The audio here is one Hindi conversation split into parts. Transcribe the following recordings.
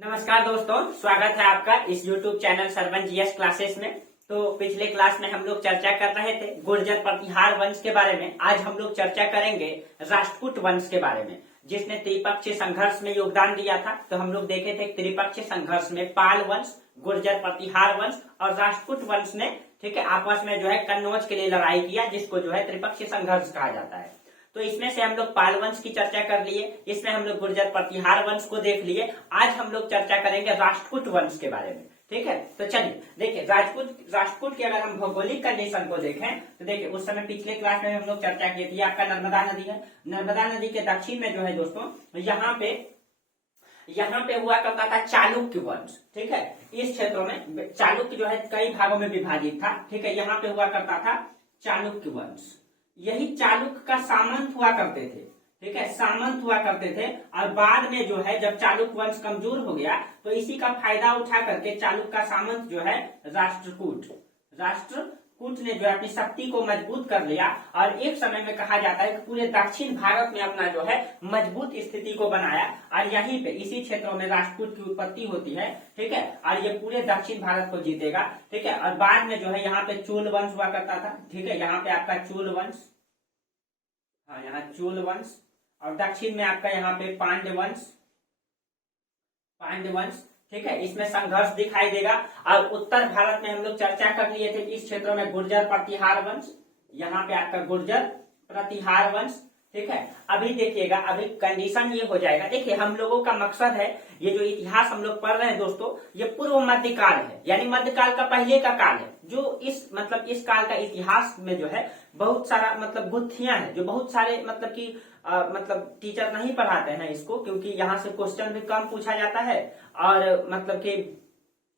नमस्कार दोस्तों, स्वागत है आपका इस YouTube channel Sarvan GS classes में। तो पिछले क्लास में हम लोग चर्चा कर रहे थे गुर्जर प्रतिहार वंश के बारे में। आज हम लोग चर्चा करेंगे राष्ट्रकूट वंश के बारे में, जिसने त्रिपक्षीय संघर्ष में योगदान दिया था। तो हम लोग देखे थे त्रिपक्षीय संघर्ष में पाल वंश, गुर्जर प्रतिहार वंश और राष्ट्रकूट वंश ने आपस में कन्नौज के लिए लड़ाई किया, जिसको त्रिपक्षीय संघर्ष कहा जाता है। तो इसमें से हम लोग पाल वंश की चर्चा कर लिए, इसमें हम लोग गुर्जर प्रतिहार वंश को देख लिए। आज हम लोग चर्चा करेंगे राष्ट्रकूट वंश के बारे में। ठीक है, तो चलिए देखिए राष्ट्रकूट की अगर हम भौगोलिक कंडीशन को देखें तो देखिए उस समय पिछले क्लास में हम लोग चर्चा की थी। आपका नर्मदा नदी है, नर्मदा नदी के दक्षिण में दोस्तों यहाँ पे हुआ करता था चालुक्य वंश। ठीक है, इस क्षेत्रों में चालुक्य कई भागों में विभाजित था। ठीक है, यहाँ पे हुआ करता था चालुक्य वंश। यही चालुक्य का सामंत हुआ करते थे। ठीक है, सामंत हुआ करते थे और बाद में जब चालुक्य वंश कमजोर हो गया तो इसी का फायदा उठा करके चालुक्य का सामंत राष्ट्रकूट ने अपनी शक्ति को मजबूत कर लिया और एक समय में कहा जाता है कि पूरे दक्षिण भारत में अपना मजबूत स्थिति को बनाया। और यहीं पे इसी क्षेत्रों में राष्ट्रकूट की उत्पत्ति होती है। ठीक है, और ये पूरे दक्षिण भारत को जीतेगा। ठीक है, और बाद में यहाँ पे चोल वंश हुआ करता था। ठीक है, यहाँ पे आपका चोल वंश, हाँ यहाँ चोल वंश, और दक्षिण में आपका यहाँ पे पांड्य वंश। ठीक है, इसमें संघर्ष दिखाई देगा। और उत्तर भारत में हम लोग चर्चा कर लिए थे इस क्षेत्रों में गुर्जर प्रतिहार वंश, यहाँ पे आपका गुर्जर प्रतिहार वंश। ठीक है, अभी देखिएगा, अभी कंडीशन ये हो जाएगा। देखिए हम लोगों का मकसद है, ये जो इतिहास हम लोग पढ़ रहे हैं दोस्तों, ये पूर्व मध्यकाल है, यानी मध्यकाल का पहले का काल है। जो इस काल का इतिहास में बहुत सारा गुत्थियां हैं, जो बहुत सारे टीचर नहीं पढ़ाते हैं इसको, क्योंकि यहाँ से क्वेश्चन भी कम पूछा जाता है और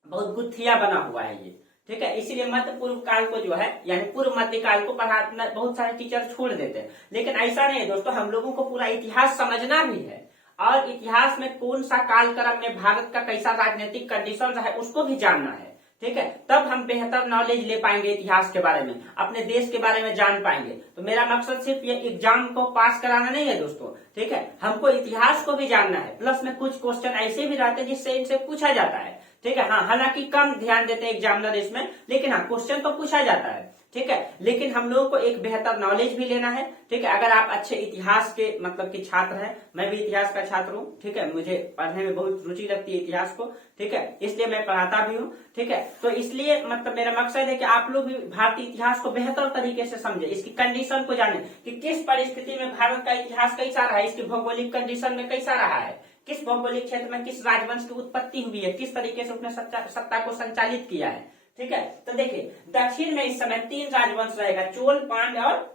बहुत गुत्थियां बना हुआ है ये। ठीक है, इसीलिए मध्य पूर्व काल को यानी पूर्व मध्य काल को पढ़ाना बहुत सारे टीचर छोड़ देते हैं। लेकिन ऐसा नहीं है दोस्तों, हम लोगों को पूरा इतिहास समझना भी है और इतिहास में कौन सा कालक्रम में भारत का कैसा राजनीतिक कंडीशन रहा है उसको भी जानना है। ठीक है, तब हम बेहतर नॉलेज ले पाएंगे इतिहास के बारे में, अपने देश के बारे में जान पाएंगे। तो मेरा मकसद सिर्फ ये एग्जाम को पास कराना नहीं है दोस्तों। ठीक है, हमको इतिहास को भी जानना है, प्लस में कुछ क्वेश्चन ऐसे भी रहते हैं जिससे इनसे पूछा जाता है। ठीक है, हाँ हालांकि कम ध्यान देते हैं एग्जामिनर इसमें, लेकिन हाँ क्वेश्चन तो पूछा जाता है। ठीक है, लेकिन हम लोगों को एक बेहतर नॉलेज भी लेना है। ठीक है, अगर आप अच्छे इतिहास के कि छात्र हैं, मैं भी इतिहास का छात्र हूँ। ठीक है, मुझे पढ़ने में बहुत रुचि लगती है इतिहास को। ठीक है, इसलिए मैं पढ़ाता भी हूँ। ठीक है, तो इसलिए मेरा मकसद है कि आप लोग भी भारतीय इतिहास को बेहतर तरीके से समझे, इसकी कंडीशन को जाने कि किस परिस्थिति में भारत का इतिहास कैसा रहा है, इसकी भौगोलिक कंडीशन में कैसा रहा है, किस भौगोलिक क्षेत्र में किस राजवंश की उत्पत्ति हुई है, किस तरीके से उसने सत्ता को संचालित किया है। ठीक है, तो देखिए दक्षिण में इस समय 3 राजवंश रहेगा, चोल, पांड्य और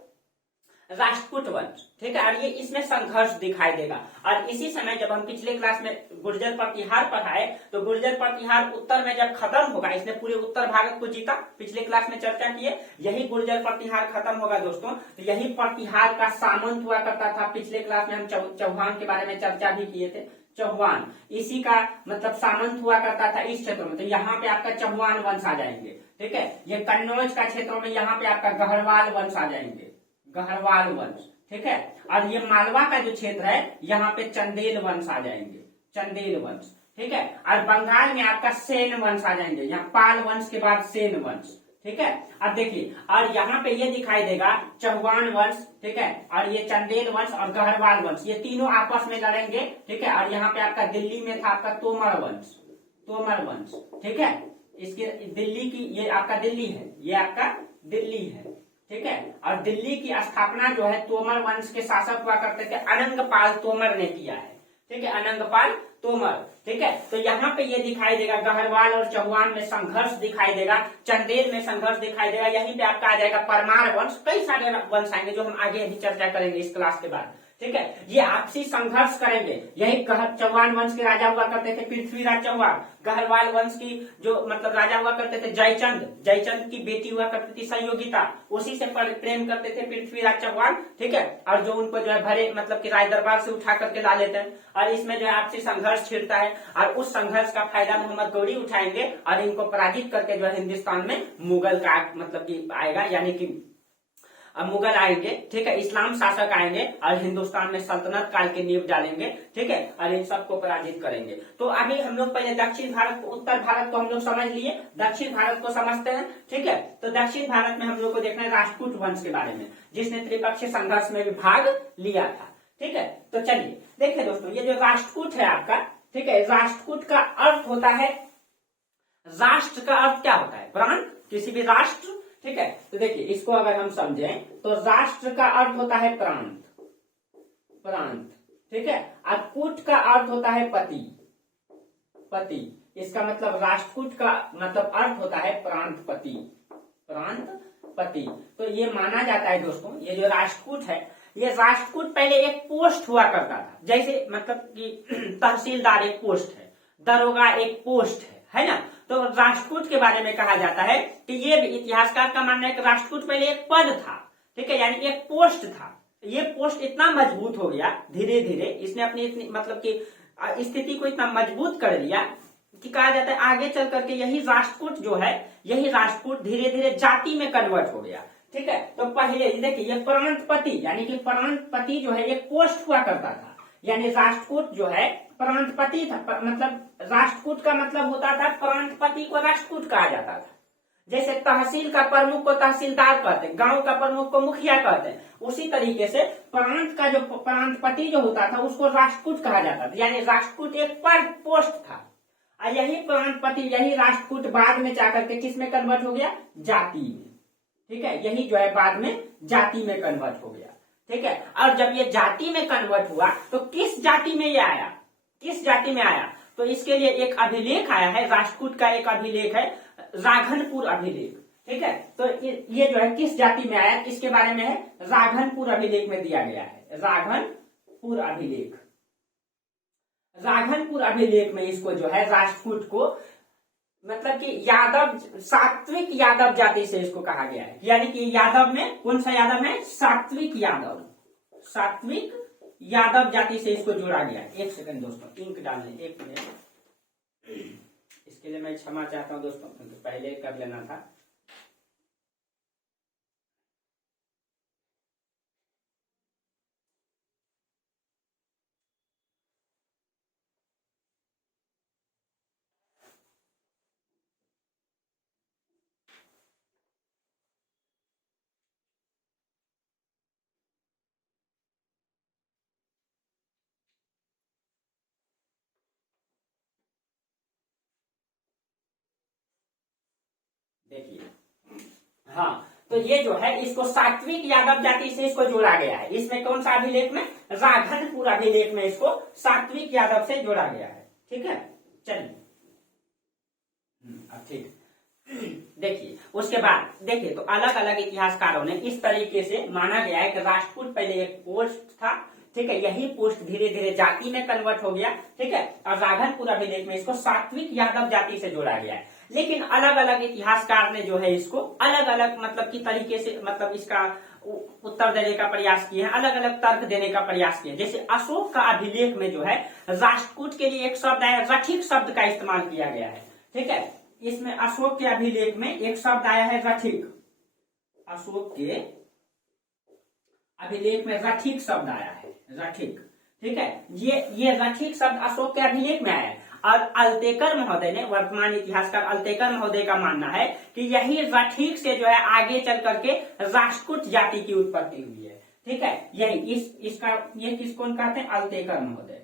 राष्ट्रकूट वंश। ठीक है, और ये इसमें संघर्ष दिखाई देगा। और इसी समय जब हम पिछले क्लास में गुर्जर प्रतिहार पढ़ाए तो गुर्जर प्रतिहार उत्तर में जब खत्म होगा, इसने पूरे उत्तर भारत को जीता, पिछले क्लास में चर्चा किए। यही गुर्जर प्रतिहार खत्म होगा दोस्तों, तो यही प्रतिहार का सामंत हुआ करता था। पिछले क्लास में हम चौहान के बारे में चर्चा भी किए थे। चौहान इसी का सामंत हुआ करता था इस क्षेत्र में, तो यहाँ पे आपका चौहान वंश आ जाएंगे। ठीक है, ये कन्नौज का क्षेत्रों में यहाँ पे आपका गढ़वाल वंश आ जाएंगे, गढ़वाल वंश। ठीक है, और ये मालवा का जो क्षेत्र है यहाँ पे चंदेल वंश आ जाएंगे, चंदेल वंश। ठीक है, और बंगाल में आपका सेन वंश आ जाएंगे, यहाँ पाल वंश के बाद सेन वंश। ठीक है, अब देखिए, और यहाँ पे ये दिखाई देगा चौहान वंश। ठीक है, और ये चंदेल वंश और गढ़वाल वंश, ये तीनों आपस में लड़ेंगे। ठीक है, और यहाँ पे आपका दिल्ली में था आपका तोमर वंश। ठीक है, इसकी दिल्ली की, ये आपका दिल्ली है, ये आपका दिल्ली है। ठीक है, और दिल्ली की स्थापना तोमर वंश के शासक हुआ करते थे, अनंगपाल तोमर ने किया है। ठीक है, अनंगपाल तोमर। ठीक है, तो यहाँ पे ये दिखाई देगा गढ़वाल और चौहान में संघर्ष दिखाई देगा, चंदेल में संघर्ष दिखाई देगा। यहीं पे आपका आ जाएगा परमार वंश, कई सारे वंश आएंगे जो हम आगे भी चर्चा करेंगे इस क्लास के बाद। ठीक है, ये आपसी संघर्ष करेंगे। यही चौहान वंश के राजा हुआ करते थे पृथ्वीराज चौहान, गढ़वाल वंश की जो राजा हुआ करते थे जयचंद की बेटी हुआ करती थी संयोगिता, उसी से प्रेम करते थे पृथ्वीराज चौहान। ठीक है, और जो उनको भरे कि राज दरबार से उठा करके ला लेते हैं, और इसमें आपसी संघर्ष छिड़ता है और उस संघर्ष का फायदा मोहम्मद गौरी उठाएंगे और इनको पराजित करके हिंदुस्तान में मुगल का आएगा, यानी कि अब मुगल आएंगे, ठीक है, इस्लाम शासक आएंगे और हिंदुस्तान में सल्तनत काल की नींव डालेंगे, ठीक है, और इन सबको पराजित करेंगे। तो अभी हम लोग पहले दक्षिण भारत, उत्तर भारत को हम लोग समझ लिए, दक्षिण भारत को समझते हैं, ठीक है। तो दक्षिण भारत में हम लोग को देखना है राष्ट्रकूट वंश के बारे में, जिसने त्रिपक्षीय संघर्ष में भी भाग लिया था, ठीक है। तो चलिए देखिए दोस्तों, ये जो राष्ट्रकूट है आपका, ठीक है, राष्ट्रकूट का अर्थ होता है, राष्ट्र का अर्थ क्या होता है? प्रांत, किसी भी राष्ट्र, ठीक है। तो देखिए इसको अगर हम समझें तो राष्ट्र का अर्थ होता है प्रांत, प्रांत, ठीक है। और कूट का अर्थ होता है पति, पति। इसका मतलब राष्ट्रकूट का मतलब अर्थ होता है प्रांतपति, प्रांतपति। तो ये माना जाता है दोस्तों, ये जो राष्ट्रकूट है, ये राष्ट्रकूट पहले एक पोस्ट हुआ करता था, जैसे मतलब कि तहसीलदार एक पोस्ट है, दरोगा एक पोस्ट है ना। तो राष्ट्रकूट के बारे में कहा जाता है कि ये भी इतिहासकार का मानना है कि राष्ट्रकूट पहले एक पद था, ठीक है, यानी एक पोस्ट था। ये पोस्ट इतना मजबूत हो गया धीरे धीरे, इसने अपनी इतनी मतलब कि स्थिति को इतना मजबूत कर लिया कि कहा जाता है आगे चल करके यही राष्ट्रकूट जो है, यही राष्ट्रकूट धीरे धीरे जाति में कन्वर्ट हो गया, ठीक है। तो पहले देखिए ये प्रांतपति, यानी कि प्रांतपति जो है एक पोस्ट हुआ करता था, यानी राष्ट्रकूट जो है प्रांतपति था, मतलब राष्ट्रकूट का मतलब होता था, प्रांतपति को राष्ट्रकूट कहा जाता था। जैसे तहसील का प्रमुख को तहसीलदार कहते हैं, गांव का प्रमुख को मुखिया कहते हैं, उसी तरीके से प्रांत का जो प्रांतपति जो होता था उसको राष्ट्रकूट कहा जाता था, यानी राष्ट्रकूट एक पद पोस्ट था। और यही प्रांतपति, यही राष्ट्रकूट बाद में जाकर के किस में कन्वर्ट हो गया? जाति में, ठीक है। यही जो है बाद में जाति में कन्वर्ट हो गया, ठीक है। और जब ये जाति में कन्वर्ट हुआ तो किस जाति में ये आया, किस जाति में आया? तो इसके लिए एक अभिलेख आया है, राष्ट्रकूट का एक अभिलेख है, राघनपुर अभिलेख, ठीक है। तो ये जो है किस जाति में आया, इसके बारे में है, राघनपुर अभिलेख में दिया गया है, राघनपुर अभिलेख। राघनपुर अभिलेख में इसको जो है राष्ट्रकूट को मतलब कि यादव, सात्विक यादव जाति से इसको कहा गया है, यानी कि यादव में कौन सा यादव है? सात्विक यादव, सात्विक यादव जाति से इसको जोड़ा गया है। एक सेकंड दोस्तों, इंक डालने, एक मिनट, इसके लिए मैं क्षमा चाहता हूं दोस्तों, क्योंकि पहले कर लेना था। देखिए, हाँ, तो ये जो है इसको सात्विक यादव जाति से इसको जोड़ा गया है। इसमें कौन सा अभिलेख में? राघनपुर अभिलेख में इसको सात्विक यादव से जोड़ा गया है, ठीक है। चलिए अब ठीक, देखिए उसके बाद देखिए, तो अलग अलग इतिहासकारों ने इस तरीके से माना गया है कि राष्ट्रकूट पहले एक पोस्ट था, ठीक है, यही पोस्ट धीरे धीरे जाति में कन्वर्ट हो गया, ठीक है। और राघनपुर अभिलेख में इसको सात्विक यादव जाति से जोड़ा गया है। लेकिन अलग अलग इतिहासकार ने जो है इसको अलग अलग मतलब की तरीके से मतलब इसका उत्तर देने का प्रयास किए हैं, अलग अलग तर्क देने का प्रयास किए। जैसे अशोक का अभिलेख में जो है राष्ट्रकूट के लिए एक शब्द है, रठिक शब्द का इस्तेमाल किया गया है, ठीक है। इसमें अशोक के अभिलेख में एक शब्द आया है रठिक, अशोक के अभिलेख में रठिक शब्द आया है, रठिक, ठीक है। ये रठिक शब्द अशोक के अभिलेख में आया है। और अल्तेकर महोदय ने, वर्तमान इतिहासकार अल्तेकर महोदय का मानना है कि यही रठिक से जो है आगे चल करके राष्ट्रकूट जाति की उत्पत्ति हुई है, ठीक है। यही इसका ये किस कौन कहते हैं? अल्तेकर महोदय,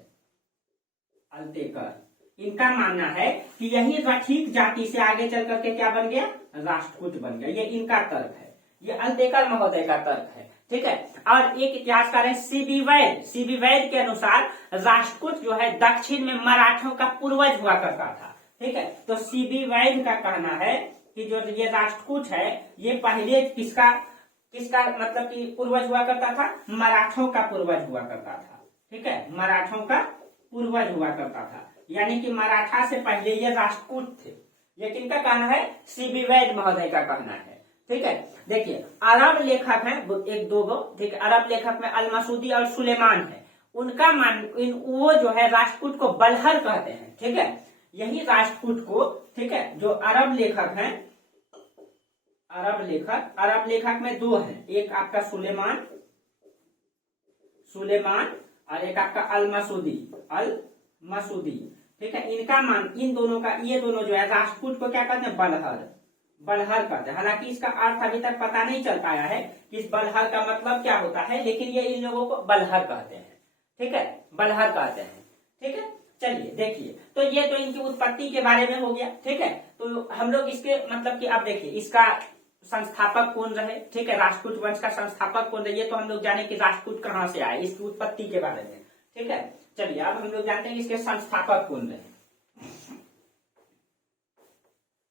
अल्तेकर, इनका मानना है कि यही रठिक जाति से आगे चल करके क्या बन गया? राष्ट्रकूट बन गया। ये इनका तर्क है, ये अल्तेकर महोदय का तर्क है, ठीक है। और एक इतिहासकार है सीबी वैद, सीबी वैद के अनुसार राष्ट्रकूट जो है दक्षिण में मराठों का पूर्वज हुआ करता था, ठीक है। तो सीबी वैद का कहना है कि जो ये राष्ट्रकूट है ये पहले किसका मतलब कि पूर्वज हुआ करता था? मराठों का पूर्वज हुआ करता था, ठीक है, मराठों का पूर्वज हुआ करता था, यानी कि मराठा से पहले ये राष्ट्रकूट थे। ये किनका कहना है? सीबी वैद महोदय का कहना है, ठीक है। देखिए अरब लेखक हैं एक दो गो, ठीक है, अरब लेखक में अल मसूदी और सुलेमान है, उनका वो जो है राष्ट्रकूट को बलहर कहते हैं, ठीक है। यही राष्ट्रकूट को, ठीक है, जो अरब लेखक हैं अरब लेखक में दो हैं, एक आपका सुलेमान और एक आपका अल मसूदी। ठीक है, इनका मान, इन दोनों का, ये दोनों जो है राष्ट्रकूट को क्या कहते हैं, बलहर कहते हैं। हालांकि इसका अर्थ अभी तक पता नहीं चल पाया है कि इस बलहर का मतलब क्या होता है, लेकिन ये इन लोगों को बलहर कहते हैं। ठीक है, बलहर कहते हैं। ठीक है, चलिए देखिए, तो ये तो इनकी उत्पत्ति के बारे में हो गया। ठीक है, तो हम लोग इसके मतलब कि अब देखिए इसका संस्थापक कौन रहे। ठीक है, राष्ट्रकूट वंश का संस्थापक कौन रहे, ये तो हम लोग जाने कि राष्ट्रकूट कहाँ से आए, इसकी उत्पत्ति के बारे में। ठीक है, चलिए अब हम लोग जानते हैं इसके संस्थापक कौन रहे।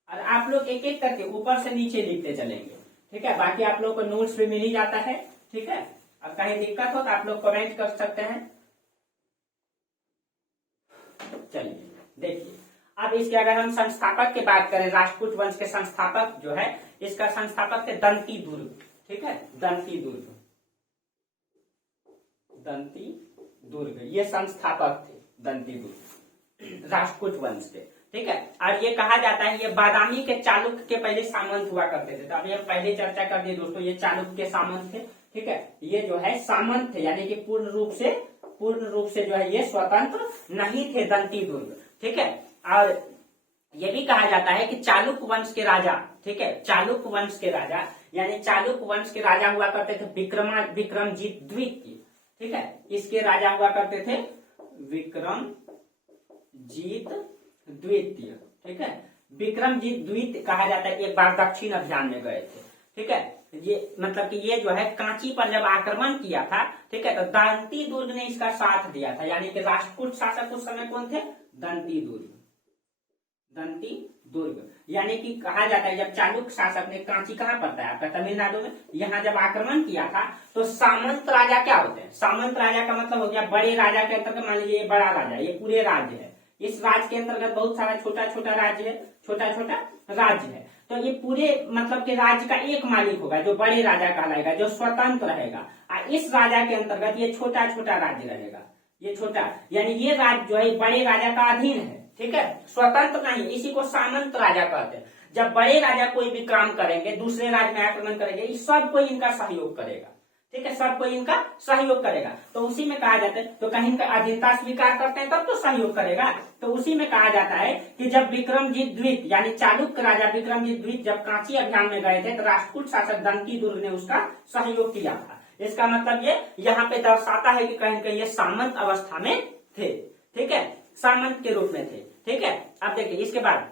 और आप लोग एक एक करके ऊपर से नीचे लिखते चलेंगे। ठीक है, बाकी आप लोग को नोट्स भी मिल ही जाता है। ठीक है, अब कहीं दिक्कत हो तो आप लोग कमेंट कर सकते हैं। चलिए देखिए, अब इसके अगर हम संस्थापक की बात करें, राष्ट्रकूट वंश के संस्थापक जो है, इसका संस्थापक थे दंती दुर्ग। ठीक है, दंती दुर्ग ये संस्थापक थे, दंती दुर्ग राष्ट्रकूट वंश के। ठीक है, और ये कहा जाता है ये बादामी के चालुक्य के पहले सामंत हुआ करते थे। तो अभी हम पहले चर्चा कर दिए दोस्तों, ये चालुक्य के सामंत थे। ठीक है, ये जो है सामंत थे, यानी कि पूर्ण रूप से जो है ये स्वतंत्र नहीं थे, दंती दुर्ग। ठीक है, और ये भी कहा जाता है कि चालुक्य वंश के राजा, ठीक है, चालुक्य वंश के राजा यानी चालुक्य वंश के राजा हुआ करते थे विक्रमजीत द्वितीय। ठीक है, इसके राजा हुआ करते थे विक्रमजीत द्वितीय। ठीक है, विक्रमजीत द्वितीय कहा जाता है, एक बार दक्षिण अभियान में गए थे। ठीक है, ये मतलब कि ये जो है कांची पर जब आक्रमण किया था, ठीक है, तो दंती दुर्ग ने इसका साथ दिया था। यानी कि राष्ट्रकूट शासक उस समय कौन थे, दंती दुर्ग। यानी कि कहा जाता है जब चालुक्य शासक ने, कांची कहाँ पड़ता है आपका, तमिलनाडु में, यहाँ जब आक्रमण किया था तो सामंत राजा क्या होते हैं, सामंत राजा का मतलब हो गया बड़े राजा के अंतर्गत। मान लीजिए ये बड़ा राजा, ये पूरे राज्य है, इस राज्य के अंतर्गत बहुत सारा छोटा छोटा राज्य है, तो ये पूरे मतलब के राज्य का एक मालिक होगा जो बड़े राजा कहलाएगा, जो स्वतंत्र रहेगा। और इस राजा के अंतर्गत ये छोटा छोटा राज्य रहेगा, ये छोटा, यानी ये राज्य जो है बड़े राजा का अधीन है। ठीक है, स्वतंत्र नहीं, इसी को सामंत राजा कहते हैं। जब बड़े राजा कोई भी काम करेंगे, दूसरे राज्य में आक्रमण करेंगे, इस सब को इनका सहयोग करेगा। ठीक है, सबको इनका सहयोग करेगा, तो उसी में कहा जाता है, तो कहीं इनका अधीनता स्वीकार करते हैं तब तो सहयोग करेगा। तो उसी में कहा जाता है कि जब विक्रमजीत द्वितीय यानी चालुक्य राजा विक्रमजीत द्वितीय जब कांची अभियान में गए थे, तो राष्ट्रकूट शासक दंती दुर्ग ने उसका सहयोग किया था। इसका मतलब ये यहाँ पे दर्शाता है कि कहीं कहीं ये सामंत अवस्था में थे। ठीक है, सामंत के रूप में थे। ठीक है, अब देखिए इसके बाद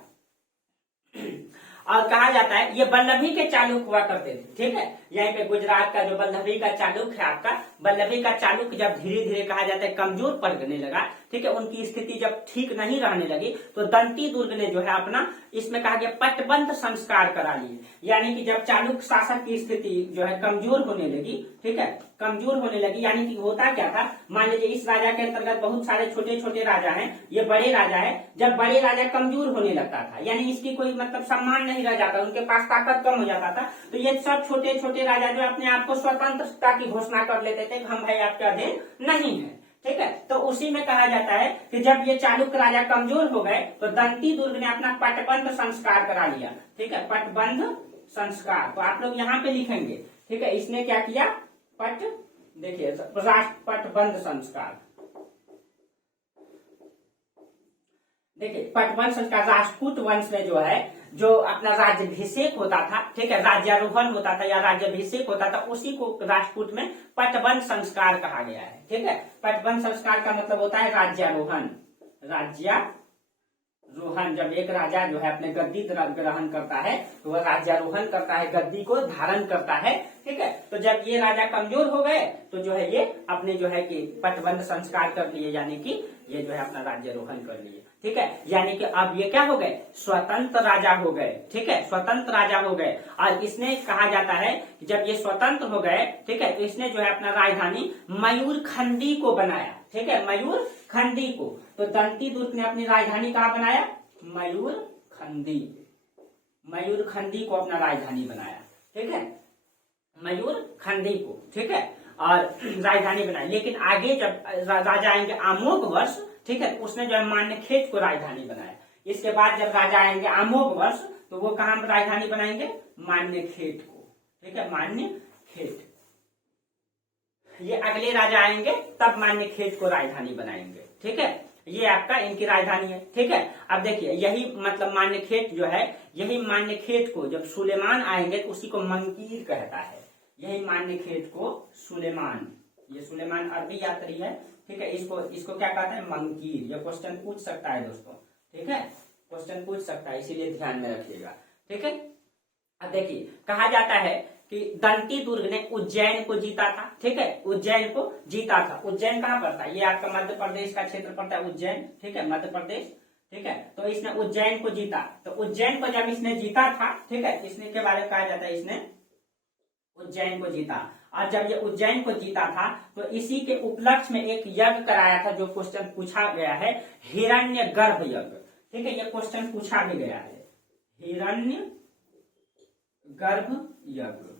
और कहा जाता है ये वल्लभी के चालुक्य हुआ करते थे। ठीक है, यहीं पे गुजरात का जो वल्लभी का चालुक्य है आपका, वल्लभी का चालुक्य जब धीरे धीरे कहा जाता है कमजोर पड़ने लगा, ठीक है, उनकी स्थिति जब ठीक नहीं रहने लगी, तो दंती दुर्ग ने जो है अपना, इसमें कहा गया पटबंध संस्कार करा लिए। यानी कि जब चालुक्य शासक की स्थिति जो है कमजोर होने लगी, ठीक है, कमजोर होने लगी, यानी कि होता क्या था, मान लीजिए इस राजा के अंतर्गत बहुत सारे छोटे छोटे राजा हैं, ये बड़े राजा है, जब बड़े राजा कमजोर होने लगता था, यानी इसकी कोई मतलब सम्मान नहीं रह जाता, उनके पास ताकत कम हो जाता था, तो ये सब छोटे छोटे राजा जो अपने आप को स्वतंत्रता की घोषणा कर लेते थे, हम भाई आपके अधीन नहीं है। ठीक है, तो उसी में कहा जाता है कि जब ये चालुक्य राजा कमजोर हो गए, तो दंती दुर्ग ने अपना पटबंध संस्कार करा लिया। ठीक है, पटबंध संस्कार, तो आप लोग यहाँ पे लिखेंगे। ठीक है, इसने क्या किया, देखिए पटबंध संस्कार, देखिए पटबंध संस्कार, राष्ट्रकूट वंश में जो है जो अपना राज्याभिषेक होता था, ठीक है, राज्यारोहण होता था या राज्याभिषेक होता था, उसी को राष्ट्रकूट में पटबंध संस्कार कहा गया है। ठीक है, पटबंध संस्कार का मतलब होता है राज्यारोहण। जब एक राजा जो है अपने गद्दी ग्रहण करता है, तो वह राज्यारोहण करता है, गद्दी को धारण करता है। ठीक है, तो जब ये राजा कमजोर हो गए, तो जो है ये अपने जो है कि पटबंध संस्कार कर लिए, यानी कि ये जो है अपना राज्यारोहण कर लिए। ठीक है, यानी कि अब ये क्या हो गए, स्वतंत्र राजा हो गए। ठीक है, स्वतंत्र राजा हो गए, और इसने कहा जाता है कि जब ये स्वतंत्र हो गए, ठीक है, तो इसने जो है अपना राजधानी मयूरखंडी को बनाया। ठीक है, मयूरखंडी को, तो दंती दुर्ग ने अपनी राजधानी कहाँ बनाया, मयूरखंडी को अपना राजधानी बनाया। ठीक है, मयूरखंडी को, ठीक है, और राजधानी बनाई। लेकिन आगे जब राजा आएंगे अमोघवर्ष, ठीक है, उसने जो है मान्यखेत को राजधानी बनाया। इसके बाद जब राजा आएंगे अमोघवर्ष, तो वो कहाँ राजधानी बनाएंगे, मान्यखेट को, ठीक है, मान्यखेट। ये अगले राजा आएंगे तब मान्यखेट को राजधानी बनाएंगे, ठीक है, ये आपका इनकी राजधानी है, ठीक है। अब देखिए यही मतलब मान्यखेट जो है, यही मान्यखेट को जब सुलेमान आएंगे तो उसी को मंकीर कहता है, यही मान्यखेट को सुलेमान, ये सुलेमान अरबी यात्री है, ठीक है, इसको क्या कहते हैं, मंकीर। ये क्वेश्चन पूछ सकता है दोस्तों, ठीक है, क्वेश्चन पूछ सकता है, इसीलिए ध्यान में रखिएगा, ठीक है। अब देखिए कहा जाता है कि दंती दुर्ग ने उज्जैन को जीता था, ठीक है, उज्जैन को जीता था। उज्जैन कहाँ पड़ता है, ये आपका मध्य प्रदेश का क्षेत्र पड़ता है उज्जैन, ठीक है, मध्य प्रदेश, ठीक है। तो इसने उज्जैन को जीता, तो उज्जैन को जब इसने जीता था, ठीक है, इसने के बारे में कहा जाता है इसने उज्जैन को जीता। और जब ये उज्जैन को जीता था तो इसी के उपलक्ष्य में एक यज्ञ कराया था, जो क्वेश्चन पूछा गया है, हिरण्यगर्भ यज्ञ, ठीक है, ये क्वेश्चन पूछा भी गया है, हिरण्य गर्भ यज्ञ,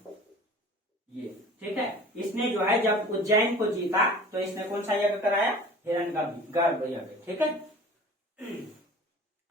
ये ठीक है। इसने जो है जब उज्जैन को जीता तो इसने कौन सा यज्ञ कराया, हिरण्यगर्भ यज्ञ, ठीक है।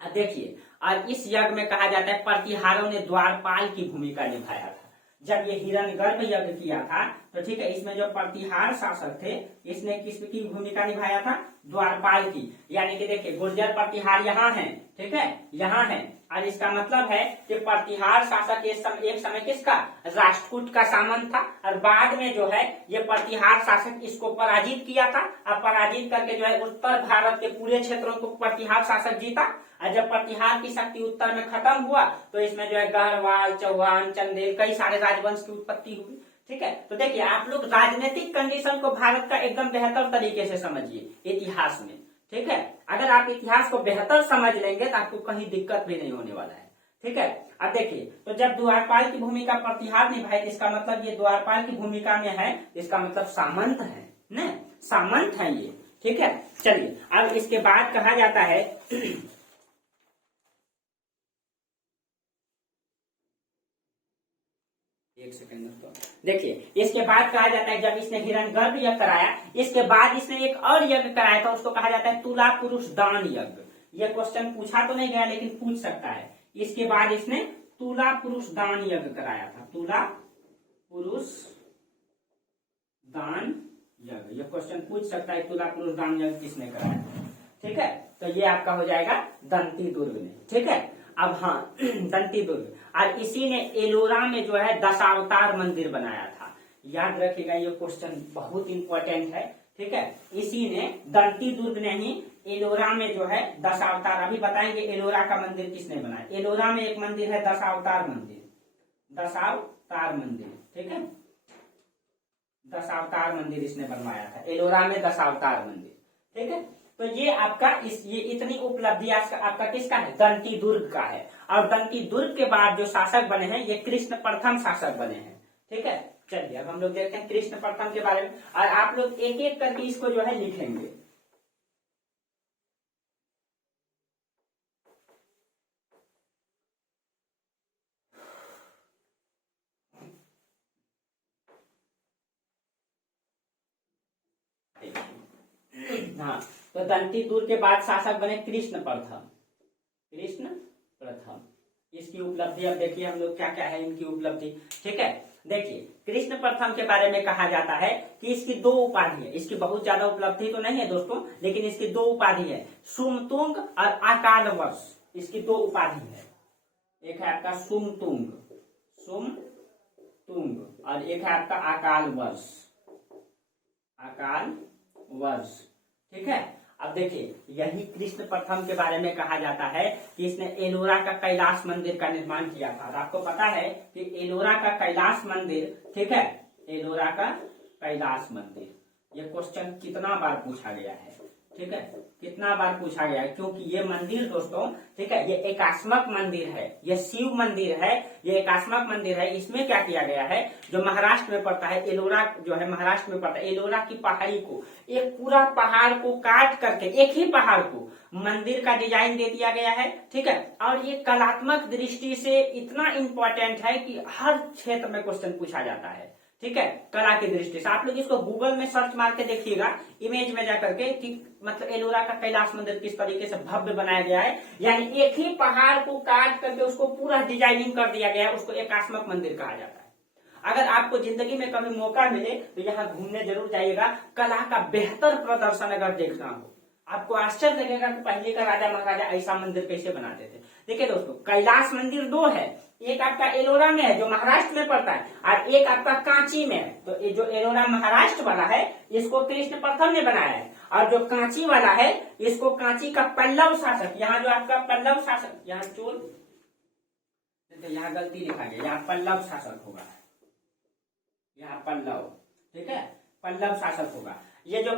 देखिए, और इस यज्ञ में कहा जाता है प्रतिहारों ने द्वारपाल की भूमिका निभाया था। जब ये हिरण्यगर्भ यज्ञ किया था तो ठीक है, इसमें जो प्रतिहार शासक थे इसने किसकी भूमिका निभाया था, द्वारपाल की। यानी कि देखिए गुर्जर प्रतिहार यहाँ है, ठीक है, यहाँ है, और इसका मतलब है कि प्रतिहार शासक एक समय किसका, राष्ट्रकूट का सामंत था, और बाद में जो है ये प्रतिहार शासक इसको पराजित किया था, और पराजित करके जो है उत्तर भारत के पूरे क्षेत्रों को प्रतिहार शासक जीता। और जब प्रतिहार की शक्ति उत्तर में खत्म हुआ तो इसमें जो है गढ़वाल, चौहान, चंदेल, कई सारे राजवंश की उत्पत्ति हुई, ठीक है। तो देखिए आप लोग राजनीतिक कंडीशन को भारत का एकदम बेहतर तरीके से समझिए इतिहास में, ठीक है। अगर आप इतिहास को बेहतर समझ लेंगे तो आपको कहीं दिक्कत भी नहीं होने वाला है, ठीक है। अब देखिए, तो जब द्वारपाल की भूमिका प्रतिहार निभाई, इसका मतलब ये द्वारपाल की भूमिका में है, इसका मतलब सामंत है न, सामंत है ये, ठीक है। चलिए अब इसके बाद कहा जाता है एक सेकंड तो देखिए, इसके बाद कहा जाता है जब इसने हिरण्यगर्भ यज्ञ कराया, इसके बाद इसने एक और यज्ञ कराया था, उसको कहा जाता है तुला पुरुष दान यज्ञ। यह क्वेश्चन पूछा तो नहीं गया लेकिन पूछ सकता है। इसके बाद इसने तुला पुरुष दान यज्ञ कराया था, तुला पुरुष दान यज्ञ, यह क्वेश्चन पूछ सकता है, तुला पुरुष दान यज्ञ किसने कराया, ठीक है। तो ये आपका हो जाएगा दंती दुर्ग ने, ठीक है। अब हाँ दंती दुर्ग, और इसी ने एलोरा में जो है दशावतार मंदिर बनाया था। याद रखिएगा ये क्वेश्चन बहुत इंपॉर्टेंट है, ठीक है। इसी ने दंती दुर्ग ने ही एलोरा में जो है दशावतार, अभी बताएंगे एलोरा का मंदिर किसने बनाया। एलोरा में एक मंदिर है दशावतार मंदिर, दशावतार मंदिर, ठीक है, दशावतार मंदिर इसने बनवाया था, एलोरा में दशावतार मंदिर, ठीक है। तो ये आपका ये इतनी उपलब्धि आपका किसका है, दंती दुर्ग का है। और दंती दुर्ग के बाद जो शासक बने हैं ये कृष्ण प्रथम शासक बने हैं, ठीक है। चलिए अब हम लोग देखते हैं कृष्ण प्रथम के बारे में, और आप लोग एक एक करके इसको जो है लिखेंगे। हाँ, तो दंती दुर्ग के बाद शासक बने कृष्ण प्रथम, कृष्ण प्रथम। इसकी उपलब्धि अब देखिए हम लोग क्या क्या है इनकी उपलब्धि, ठीक है। देखिए कृष्ण प्रथम के बारे में कहा जाता है कि इसकी दो उपाधि है, इसकी बहुत ज्यादा उपलब्धि तो नहीं है दोस्तों, लेकिन इसकी दो उपाधि है, सुमतुंग और अकाल वर्ष, इसकी दो उपाधि है। एक है आपका सुमतुंग, सुमतुंग, और एक है आपका अकाल वर्ष, अकाल वर्ष, ठीक है। अब देखिए यही कृष्ण प्रथम के बारे में कहा जाता है कि इसने एलोरा का कैलाश मंदिर का निर्माण किया था। और आपको पता है कि एलोरा का कैलाश मंदिर, ठीक है, एलोरा का कैलाश मंदिर, ये क्वेश्चन कितना बार पूछा गया है, ठीक है, कितना बार पूछा गया है, क्योंकि ये मंदिर दोस्तों, ठीक है, ये एकात्मक मंदिर है, ये शिव मंदिर है, ये एकात्मक मंदिर है। इसमें क्या किया गया है, जो महाराष्ट्र में पड़ता है, एलोरा जो है महाराष्ट्र में पड़ता है, एलोरा की पहाड़ी को, एक पूरा पहाड़ को काट करके, एक ही पहाड़ को मंदिर का डिजाइन दे दिया गया है, ठीक है। और ये कलात्मक दृष्टि से इतना इंपॉर्टेंट है कि हर क्षेत्र में क्वेश्चन पूछा जाता है, ठीक है, कला की दृष्टि से। आप लोग इसको गूगल में सर्च मार के देखिएगा, इमेज में जाकर के, कि मतलब एलोरा का कैलाश मंदिर किस तरीके से भव्य बनाया गया है। यानी एक ही पहाड़ को काट करके उसको पूरा डिजाइनिंग कर दिया गया है, उसको एकात्मक मंदिर कहा जाता है। अगर आपको जिंदगी में कभी मौका मिले तो यहाँ घूमने जरूर जाइएगा। कला का बेहतर प्रदर्शन अगर देखना हो, आपको आश्चर्य लगेगा कि पहले का राजा महाराजा ऐसा मंदिर कैसे बनाते थे। देखिए दोस्तों, कैलाश मंदिर दो है, एक आपका एलोरा में है जो महाराष्ट्र में पड़ता है, और एक आपका कांची में है। तो ये जो एलोरा महाराष्ट्र वाला है इसको कृष्ण प्रथम ने बनाया है, और जो कांची वाला है इसको कांची का पल्लव शासक, यहाँ जो आपका पल्लव शासक, यहाँ चोल, यहाँ गलती लिखा गया, यहाँ पल्लव शासक होगा, यहाँ पल्लव, ठीक है, पल्लव शासक होगा। ये जो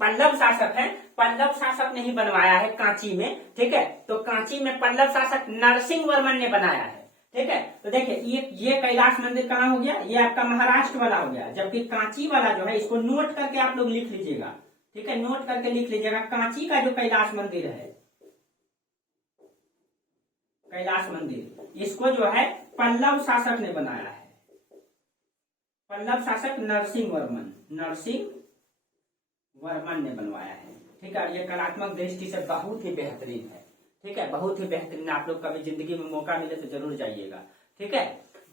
पल्लव शासक है, पल्लव शासक ने ही बनवाया है कांची में, ठीक है। तो कांची में पल्लव शासक नरसिंह वर्मन ने बनाया है, ठीक है। तो देखिए ये कैलाश मंदिर कहाँ हो गया, ये आपका महाराष्ट्र वाला हो गया, जबकि कांची वाला जो है, इसको नोट करके आप लोग लिख लीजिएगा, ठीक है, नोट करके लिख लीजिएगा। कांची का जो कैलाश मंदिर है, कैलाश मंदिर, इसको जो है पल्लव शासक ने बनाया है, पल्लव शासक नरसिंह वर्मन ने बनवाया है, ठीक है। ये कलात्मक दृष्टि से बहुत ही बेहतरीन है, ठीक है, बहुत ही बेहतरीन। आप लोग कभी जिंदगी में मौका मिले तो जरूर जाइएगा, ठीक है।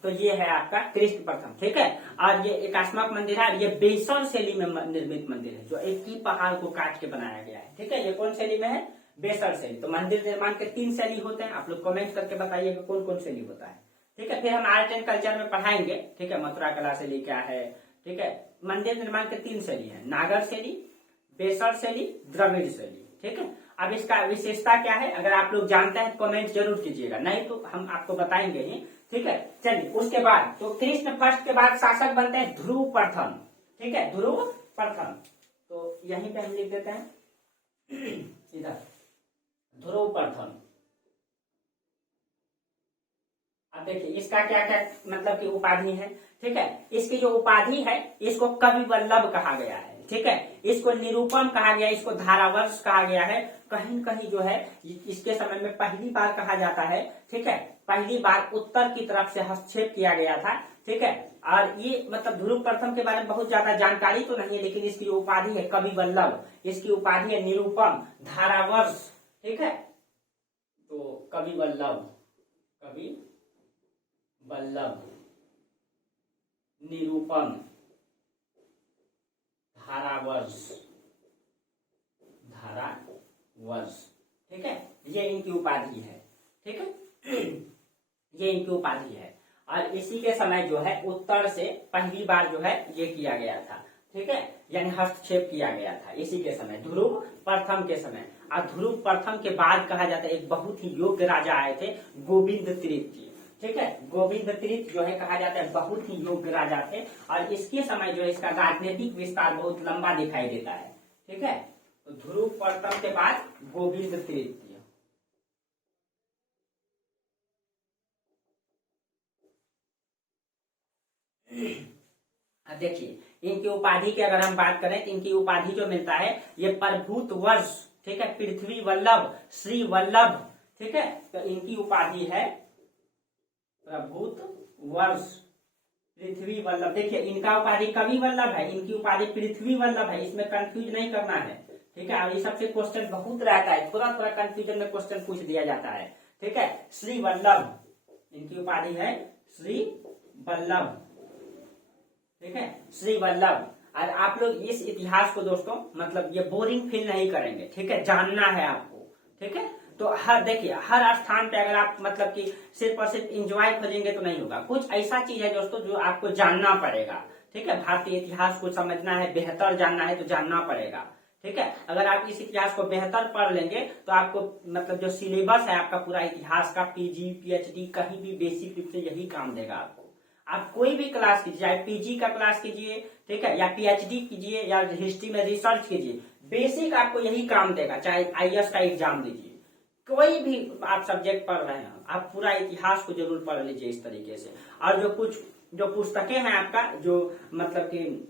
तो ये है आपका कृष्ण प्रथम, ठीक है। और ये एकात्मक मंदिर है, ये बेसर शैली में निर्मित मंदिर है, जो एक ही पहाड़ को काट के बनाया गया है, ठीक है। ये कौन शैली में है, बेसर शैली। तो मंदिर निर्माण के 3 शैली होते हैं, आप लोग कमेंट करके बताइएगा कौन कौन शैली होता है, ठीक है। फिर हम आर्ट एंड कल्चर में पढ़ाएंगे, ठीक है, मथुरा कला शैली क्या है, ठीक है। मंदिर निर्माण के 3 शैली है, नागर शैली, बेसर शैली, द्रविड़ शैली, ठीक है। अब इसका विशेषता क्या है, अगर आप लोग जानते हैं कमेंट जरूर कीजिएगा, नहीं तो हम आपको बताएंगे ही, ठीक है। चलिए उसके बाद तो कृष्ण फर्स्ट के बाद शासक बनते हैं ध्रुव प्रथम, ठीक है, ध्रुव प्रथम। तो यहीं पे हम लिख देते हैं इधर ध्रुव प्रथम। अब देखिए इसका क्या क्या मतलब की उपाधि है, ठीक है। इसकी जो उपाधि है इसको कवि वल्लभ कहा गया है, ठीक है। इसको निरूपम कहा गया, इसको धारावर्ष कहा गया है। कहीं कहीं जो है इसके समय में पहली बार कहा जाता है, ठीक है, पहली बार उत्तर की तरफ से हस्तक्षेप किया गया था, ठीक है। और ये मतलब ध्रुव प्रथम के बारे में बहुत ज्यादा जानकारी तो नहीं है, लेकिन इसकी जो उपाधि है कवि वल्लभ, इसकी उपाधि है निरूपम, धारावर्ष, ठीक है। तो कवि वल्लभ, निरूपम, धारावर्ष, ठीक है। ये इनकी उपाधि है, ठीक है, ये इनकी उपाधि है। और इसी के समय जो है उत्तर से पहली बार जो है ये किया गया था, ठीक है, यानी हस्तक्षेप किया गया था इसी के समय, ध्रुव प्रथम के समय। और ध्रुव प्रथम के बाद कहा जाता है एक बहुत ही योग्य राजा आए थे, गोविंद तृतीय, ठीक है। गोविंद तृतीय जो है कहा जाता है बहुत ही योग्य राजा थे, और इसके समय जो है इसका राजनीतिक विस्तार बहुत लंबा दिखाई देता है, ठीक है। तो ध्रुव प्रथम के बाद गोविंद तृतीय। देखिए इनकी उपाधि की अगर हम बात करें तो इनकी उपाधि जो मिलता है ये प्रभूत वर्ष, ठीक है, पृथ्वी वल्लभ, श्री वल्लभ, ठीक है। तो इनकी उपाधि है प्रभूत वर्ष, पृथ्वी वल्लभ। देखिए इनका उपाधि कवि वल्लभ है, इनकी उपाधि पृथ्वी वल्लभ है, इसमें कंफ्यूज नहीं करना है, ठीक है। और ये सबसे क्वेश्चन बहुत रहता है, थोड़ा थोड़ा कंफ्यूजन में क्वेश्चन पूछ दिया जाता है, ठीक है। श्री वल्लभ, इनकी उपाधि है श्री वल्लभ, ठीक है, श्री वल्लभ। और आप लोग इस इतिहास को दोस्तों मतलब ये बोरिंग फील नहीं करेंगे, ठीक है, जानना है आपको, ठीक है। तो हर देखिए हर स्थान पे अगर आप मतलब कि सिर्फ और सिर्फ इंजॉय खोजेंगे तो नहीं होगा, कुछ ऐसा चीज है दोस्तों जो आपको जानना पड़ेगा, ठीक है। भारतीय इतिहास को समझना है, बेहतर जानना है तो जानना पड़ेगा, ठीक है। अगर आप इस इतिहास को बेहतर पढ़ लेंगे तो आपको मतलब जो सिलेबस है आपका पूरा इतिहास का, पीजी पीएचडी कहीं भी बेसिक रूप से यही काम देगा आपको। आप कोई भी क्लास कीजिए, चाहे पीजी का क्लास कीजिए, ठीक है, या पीएचडी कीजिए, या हिस्ट्री में रिसर्च कीजिए, बेसिक आपको यही काम देगा। चाहे आईएएस का एग्जाम दीजिए, कोई भी आप सब्जेक्ट पढ़ रहे हैं, आप पूरा इतिहास को जरूर पढ़ लीजिए इस तरीके से। और जो पुस्तकें हैं आपका जो मतलब कि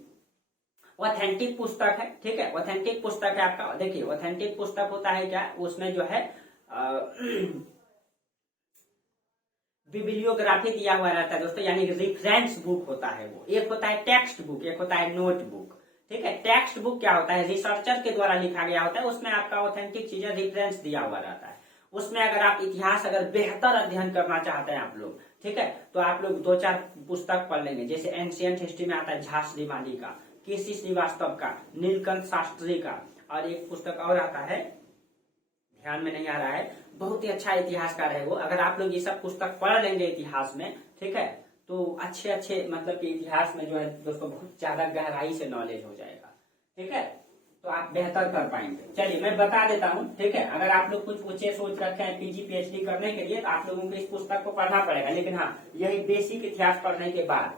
ऑथेंटिक पुस्तक है, ठीक है, ऑथेंटिक पुस्तक है आपका। देखिए ऑथेंटिक पुस्तक होता है क्या, उसमें जो है बिब्लियोग्राफी दिया हुआ रहता है दोस्तों, यानी रेफरेंस बुक होता है वो। एक होता है टेक्स्ट बुक, एक होता है नोट बुक। ठीक है, टेक्स्ट बुक क्या होता है, रिसर्चर के द्वारा लिखा गया होता है, उसमें आपका ऑथेंटिक चीजें रेफरेंस दिया हुआ रहता है। उसमें अगर आप इतिहास अगर बेहतर अध्ययन करना चाहते हैं आप लोग, ठीक है, तो आप लोग 2-4 पुस्तक पढ़ लेंगे। जैसे एंशियंट हिस्ट्री में आता है झांसी माली का, केसी श्रीवास्तव का, नीलकंठ शास्त्री का, और एक पुस्तक और आता है, ध्यान में नहीं आ रहा है, बहुत ही अच्छा इतिहासकार है वो। अगर आप लोग ये सब पुस्तक पढ़ लेंगे इतिहास में, ठीक है, तो अच्छे मतलब कि इतिहास में जो है दोस्तों बहुत ज्यादा गहराई से नॉलेज हो जाएगा। ठीक है, तो आप बेहतर कर पाएंगे। चलिए मैं बता देता हूँ। ठीक है, अगर आप लोग कुछ ऊंचे सोच रखे हैं पीजी पीएचडी करने के लिए, तो आप लोगों को इस पुस्तक को पढ़ना पड़ेगा। लेकिन हाँ, यही बेसिक इतिहास पढ़ने के बाद,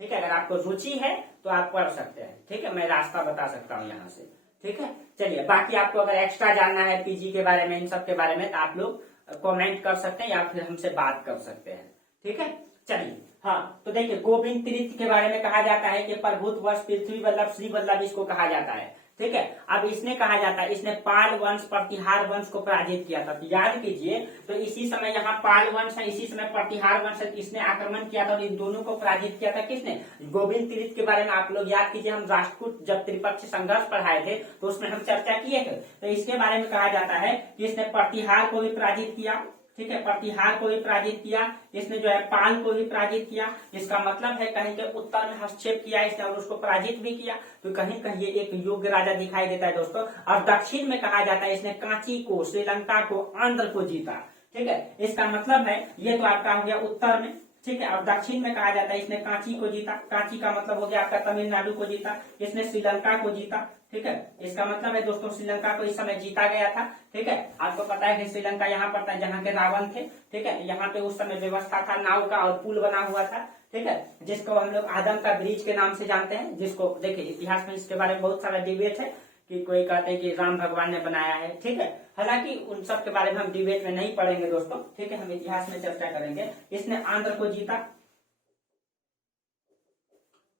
ठीक है, अगर आपको रुचि है तो आप पढ़ सकते हैं। ठीक है, मैं रास्ता बता सकता हूँ यहाँ से। ठीक है, चलिए बाकी आपको अगर एक्स्ट्रा जानना है पीजी के बारे में, इन सब के बारे में, तो आप लोग कमेंट कर सकते हैं या फिर हमसे बात कर सकते हैं। ठीक है, चलिए हाँ, तो देखिए गोविंद तीर्थ के बारे में कहा जाता है कि प्रभुत्व वंश पृथ्वी वल्लभ श्री वल्लभ इसको कहा जाता है। ठीक है, अब इसने कहा जाता है, इसने पाल वंश प्रतिहार वंश को पराजित किया था। तो याद कीजिए, तो इसी समय यहाँ पाल वंश है, इसी समय प्रतिहार वंश है, इसने आक्रमण किया था और इन दोनों को पराजित किया था किसने, गोविंद तीर्थ के बारे में आप लोग याद कीजिए। हम राष्ट्रकूट जब त्रिपक्षीय संघर्ष पढ़ाए थे तो उसमें हम चर्चा किए थे। तो इसके बारे में कहा जाता है कि इसने प्रतिहार को भी पराजित किया। ठीक है, प्रतिहार को भी पराजित किया, इसने जो है पाल को भी पराजित किया। इसका मतलब है कहीं के उत्तर में हस्तक्षेप किया इसने और उसको पराजित भी किया। तो कहीं कहीं ये एक योग्य राजा दिखाई देता है दोस्तों। और दक्षिण में कहा जाता है इसने कांची को, श्रीलंका को, आंध्र को जीता। ठीक है, इसका मतलब है ये तो आपका हो गया उत्तर में। ठीक है, और दक्षिण में कहा जाता है इसने कांची को जीता। कांची का मतलब हो गया आपका तमिलनाडु को जीता। इसने श्रीलंका को जीता। ठीक है, इसका मतलब है दोस्तों श्रीलंका को इस समय जीता गया था। ठीक है, आपको पता है कि श्रीलंका यहाँ पर था जहाँ के रावण थे। ठीक है, यहाँ पे उस समय व्यवस्था था नाव का और पुल बना हुआ था। ठीक है, जिसको हम लोग आदम का ब्रिज के नाम से जानते हैं। जिसको देखिए इतिहास में इसके बारे में बहुत सारा डिबेट है कि कोई कहते हैं कि राम भगवान ने बनाया है। ठीक है, हालांकि उन सब के बारे में हम डिबेट में नहीं पढ़ेंगे दोस्तों। ठीक है, हम इतिहास में चर्चा करेंगे। इसने आंध्र को जीता,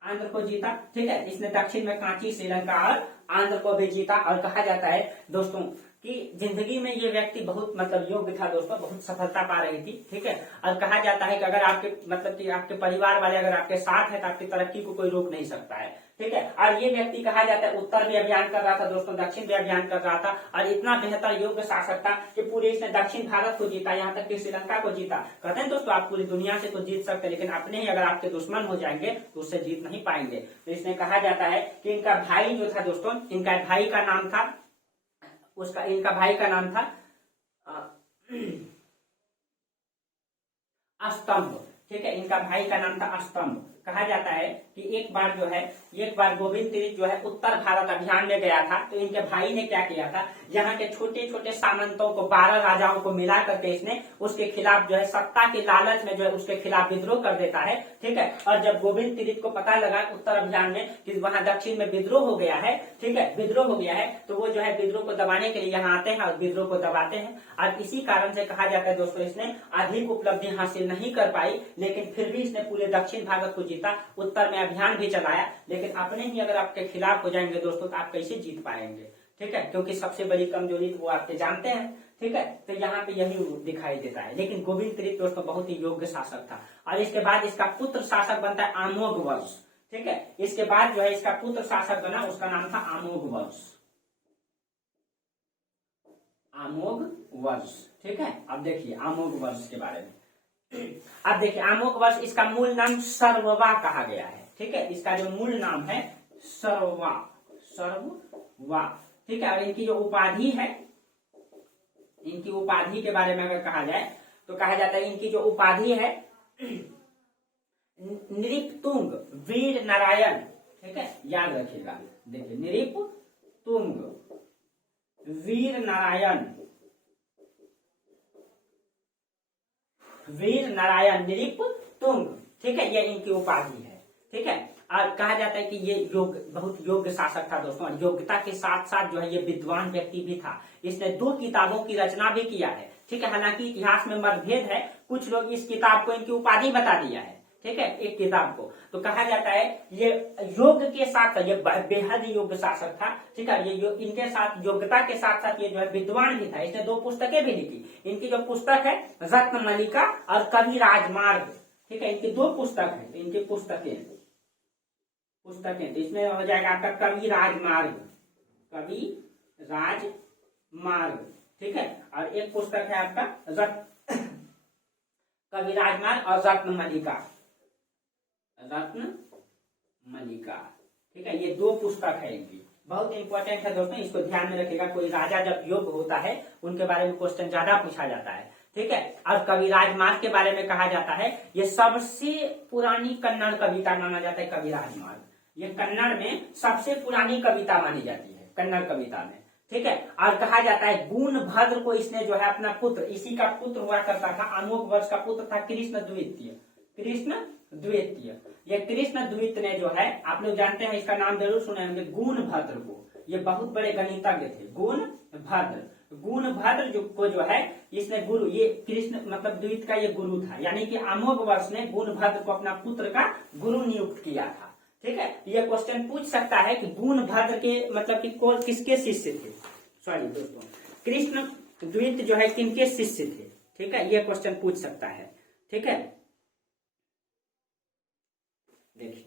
आंध्र को जीता। ठीक है, इसने दक्षिण में कांची, श्रीलंका और आंध्र को भी जीता। और कहा जाता है दोस्तों कि जिंदगी में ये व्यक्ति बहुत मतलब योग्य था दोस्तों, बहुत सफलता पा रही थी। ठीक है, और कहा जाता है कि अगर आपके मतलब कि आपके परिवार वाले अगर आपके साथ है तो आपकी तरक्की को कोई रोक नहीं सकता है। ठीक है, और ये व्यक्ति कहा जाता है उत्तर भी अभियान कर रहा था दोस्तों, दक्षिण भी अभियान कर रहा था और इतना बेहतर योग्य शासक था कि पूरे इसने दक्षिण भारत को जीता, यहाँ तक कि श्रीलंका को जीता। कहते हैं दोस्तों आप पूरी दुनिया से तो जीत सकते हैं, लेकिन अपने ही अगर आपके दुश्मन हो जाएंगे तो उससे जीत नहीं पाएंगे। तो इसने कहा जाता है कि इनका भाई जो था दोस्तों, इनका भाई का नाम था इनका भाई का नाम था अस्तंभ। ठीक है, इनका भाई का नाम था अस्तंभ। कहा जाता है कि एक बार गोविंद तीर्थ जो है उत्तर भारत अभियान में गया था। तो इनके भाई ने क्या किया था, यहाँ के छोटे छोटे सामंतों को, 12 राजाओं को मिला करके इसने उसके खिलाफ जो है सत्ता के लालच में जो है उसके खिलाफ विद्रोह कर देता है। ठीक है, और जब गोविंद तीर्थ को पता लगा उत्तर अभियान में कि वहां दक्षिण में विद्रोह हो गया है, ठीक है, विद्रोह हो गया है, तो वो जो है विद्रोह को दबाने के लिए यहाँ आते हैं और विद्रोह को दबाते हैं। और इसी कारण से कहा जाता है दोस्तों इसने अधिक उपलब्धि हासिल नहीं कर पाई, लेकिन फिर भी इसने पूरे दक्षिण भारत को जीता, उत्तर में अभियान भी चलाया। लेकिन अपने ही अगर आपके खिलाफ हो जाएंगे दोस्तों तो आप कैसे जीत पाएंगे। ठीक है, क्योंकि सबसे बड़ी कमजोरी वो आपके जानते हैं। ठीक है, तो यहाँ पे यही दिखाई देता है। लेकिन गोविंद तीर्थ दोस्तों बहुत ही योग्य शासक था। और इसके बाद इसका पुत्र शासक बनता है अमोघ वंश। ठीक है, इसके बाद जो है इसका पुत्र शासक बना, उसका नाम था अमोघ वंश, अमोघ वंश। ठीक है, अब देखिए अमोघ वंश के बारे में। अब देखिए अमोघ वंश, इसका मूल नाम सर्ववा कहा गया है। ठीक है, इसका जो मूल नाम है सर्ववा। ठीक है, और इनकी जो उपाधि है, इनकी उपाधि के बारे में अगर कहा जाए तो कहा जाता है इनकी जो उपाधि है नृपतुंग वीर नारायण। ठीक है, याद रखिएगा, देखिए नृपतुंग वीर नारायण, वीर नारायण नृपतुंग। ठीक है, ये इनकी उपाधि है। ठीक है, और कहा जाता है कि ये बहुत योग्य शासक था दोस्तों। योग्यता के साथ साथ जो है ये विद्वान व्यक्ति भी था। इसने 2 किताबों की रचना भी किया है। ठीक है, हालांकि इतिहास में मतभेद है, कुछ लोग इस किताब को इनकी उपाधि बता दिया है, ठीक है, एक किताब को। तो कहा जाता है ये योग के साथ, ये बेहद योग्य शासक था, ठीक है। ये इनके साथ योग्यता के साथ साथ ये जो है विद्वान भी था। इसने 2 पुस्तकें भी लिखी। इनकी जो पुस्तक है रत्नमलिका और कवि राजमार्ग, ठीक है, इनकी 2 पुस्तक है। तो इनकी पुस्तकें तो इसमें हो जाएगा आपका कवि राजमार्ग, ठीक है। और एक पुस्तक है आपका कवि राजमार्ग और रत्नमलिका, ठीक है। ये 2 पुस्तक है इनकी, बहुत इंपॉर्टेंट है दोस्तों, इसको ध्यान में रखिएगा। कोई राजा जब योग्य होता है उनके बारे में क्वेश्चन ज्यादा पूछा जाता है, ठीक है। और कवि राजमार्ग के बारे में कहा जाता है ये सबसे पुरानी कन्नड़ कविता माना जाता है। कवि राजमार्ग ये कन्नड़ में सबसे पुरानी कविता मानी जाती है, कन्नड़ कविता में, ठीक है। और कहा जाता है गुणभद्र को इसने जो है अपना पुत्र, इसी का पुत्र हुआ करता था, अमोघ वर्ष का पुत्र था कृष्ण द्वितीय। ये कृष्ण द्वितीय ने जो है, आप लोग जानते हैं इसका नाम जरूर सुने होंगे, गुणभद्र को। ये बहुत बड़े गणितज्ञ थे, गुणभद्र को जो है इसने गुरु, ये कृष्ण मतलब द्वितीय का ये गुरु था, यानी कि अमोघ वर्ष ने गुणभद्र को अपना पुत्र का गुरु नियुक्त किया था, ठीक है। ये क्वेश्चन पूछ सकता है कि गुणभद्र के मतलब कि किसके शिष्य थे, सॉरी दोस्तों, कृष्ण द्वितीय जो है किनके शिष्य थे, ठीक है। ये क्वेश्चन पूछ सकता है, ठीक है। देखिए,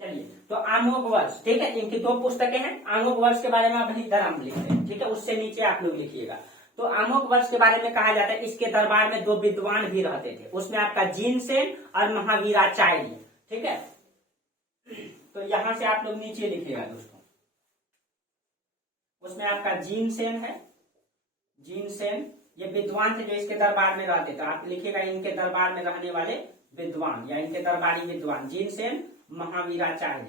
चलिए, तो अमोघ वर्ष, ठीक है, इनकी 2 पुस्तकें हैं। अमोघ वर्ष के बारे में आप इधर हम लिखते हैं, ठीक है, उससे नीचे आप लोग लिखिएगा। तो अमोघ वर्ष के बारे में कहा जाता है इसके दरबार में 2 विद्वान भी रहते थे, उसमें आपका जिनसेन और महावीराचार्य, ठीक है। तो यहां से आप लोग नीचे लिखिएगा दोस्तों, उसमें आपका जिनसेन है, ये विद्वान थे जो इसके दरबार में रहते थे। आप लिखिएगा इनके दरबार में रहने वाले विद्वान या इनके दरबारी विद्वान, जिनसेन, महावीराचार्य,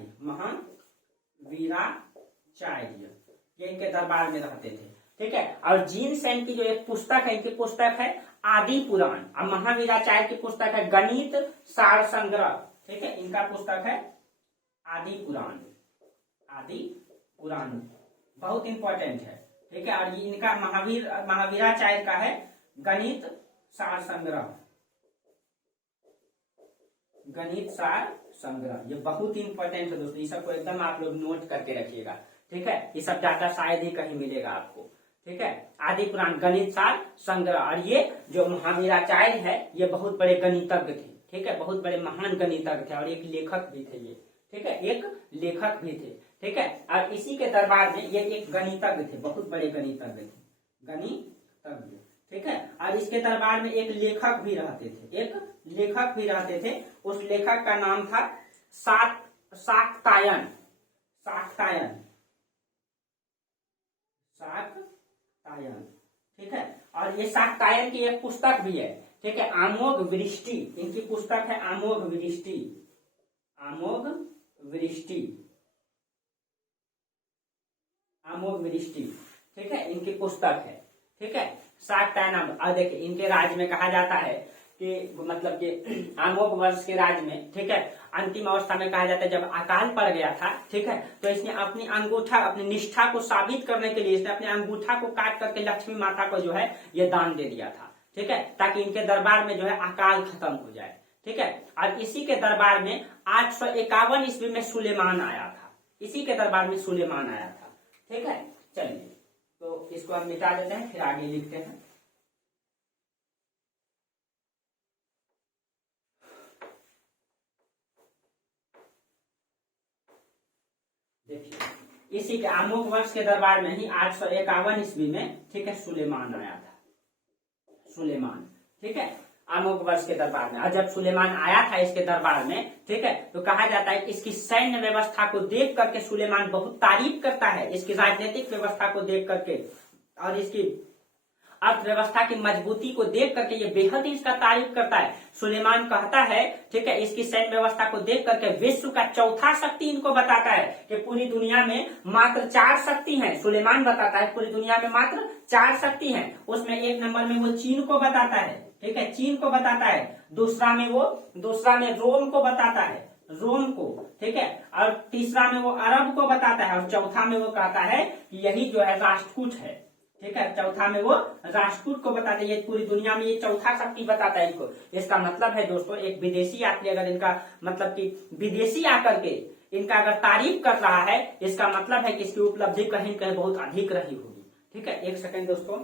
ये इनके दरबार में रहते थे, ठीक है। और जिनसेन की जो एक पुस्तक है, इनकी पुस्तक है आदि पुराण, और महावीराचार्य की पुस्तक है गणित सार संग्रह, ठीक है। इनका पुस्तक है आदि पुराण, बहुत इंपॉर्टेंट है, ठीक है। और इनका महावीराचार्य का है गणित सार संग्रह, ये बहुत इंपॉर्टेंट है दोस्तों। ये सबको एकदम आप लोग नोट करके रखिएगा, ठीक है। ये सब डाटा शायद ही कहीं मिलेगा आपको, ठीक है। आदि पुराण, गणित सार संग्रह। और ये जो महावीराचार्य है ये बहुत बड़े गणितज्ञ थे, ठीक है, बहुत बड़े महान गणितज्ञ थे और एक लेखक भी थे ये, ठीक है, एक लेखक भी थे, ठीक है। और इसी के दरबार में ये एक गणितज्ञ थे, बहुत बड़े गणितज्ञ थे, ठीक है। और इसके दरबार में एक लेखक भी रहते थे, उस लेखक का नाम था शाक्तायन, ठीक है। और ये शाक्तायन की एक पुस्तक भी है, ठीक है, अमोघ वृष्टि। इनकी पुस्तक है अमोघ वृष्टि, ठीक है, इनकी पुस्तक है, ठीक है, शाक्तायन। और देखिए इनके राज्य में कहा जाता है कि मतलब कि अमोघ वर्ष के राज्य में, ठीक है, अंतिम अवस्था में कहा जाता है जब अकाल पड़ गया था, ठीक है, तो इसने अपनी अंगूठा, अपनी निष्ठा को साबित करने के लिए इसने अपने अंगूठा को काट करके लक्ष्मी माता को जो है ये दान दे दिया था, ठीक है, ताकि इनके दरबार में जो है अकाल खत्म हो जाए, ठीक है। और इसी के दरबार में 851 ईस्वी में सुलेमान आया था, ठीक है। चलिए, तो इसको हम मिटा देते हैं, फिर आगे लिखते हैं। देखिए, इसी के अमोघ वर्ष के दरबार में ही 851 ईस्वी में, ठीक है, सुलेमान आया था, ठीक है, अमोघ वर्ष के दरबार में। और जब सुलेमान आया था इसके दरबार में, ठीक है, तो कहा जाता है इसकी सैन्य व्यवस्था को देख करके सुलेमान बहुत तारीफ करता है, इसकी राजनीतिक व्यवस्था को देख करके और इसकी अर्थव्यवस्था की मजबूती को देख करके ये बेहद ही इसका तारीफ करता है। सुलेमान कहता है, ठीक है, इसकी सैन्य व्यवस्था को देख करके विश्व का चौथा शक्ति इनको बताता है कि पूरी दुनिया में मात्र 4 शक्ति हैं। सुलेमान बताता है पूरी दुनिया में मात्र 4 शक्ति हैं, उसमें 1 नंबर में वो चीन को बताता है, ठीक है, चीन को बताता है। दूसरा में रोम को बताता है, रोम को, ठीक है, और तीसरा में वो अरब को बताता है, और चौथा में वो कहता है कि यही जो है राष्ट्रकूट है, ठीक है, चौथा में वो राष्ट्रकूट को बताते हैं। ये पूरी दुनिया में ये चौथा शक्ति बताता है इनको। इसका मतलब है दोस्तों, एक विदेशी यात्री अगर इनका मतलब कि विदेशी आकर के इनका अगर तारीफ कर रहा है, इसका मतलब है कि इसकी उपलब्धि कहीं कहीं बहुत अधिक रही होगी। ठीक है, एक सेकंड दोस्तों,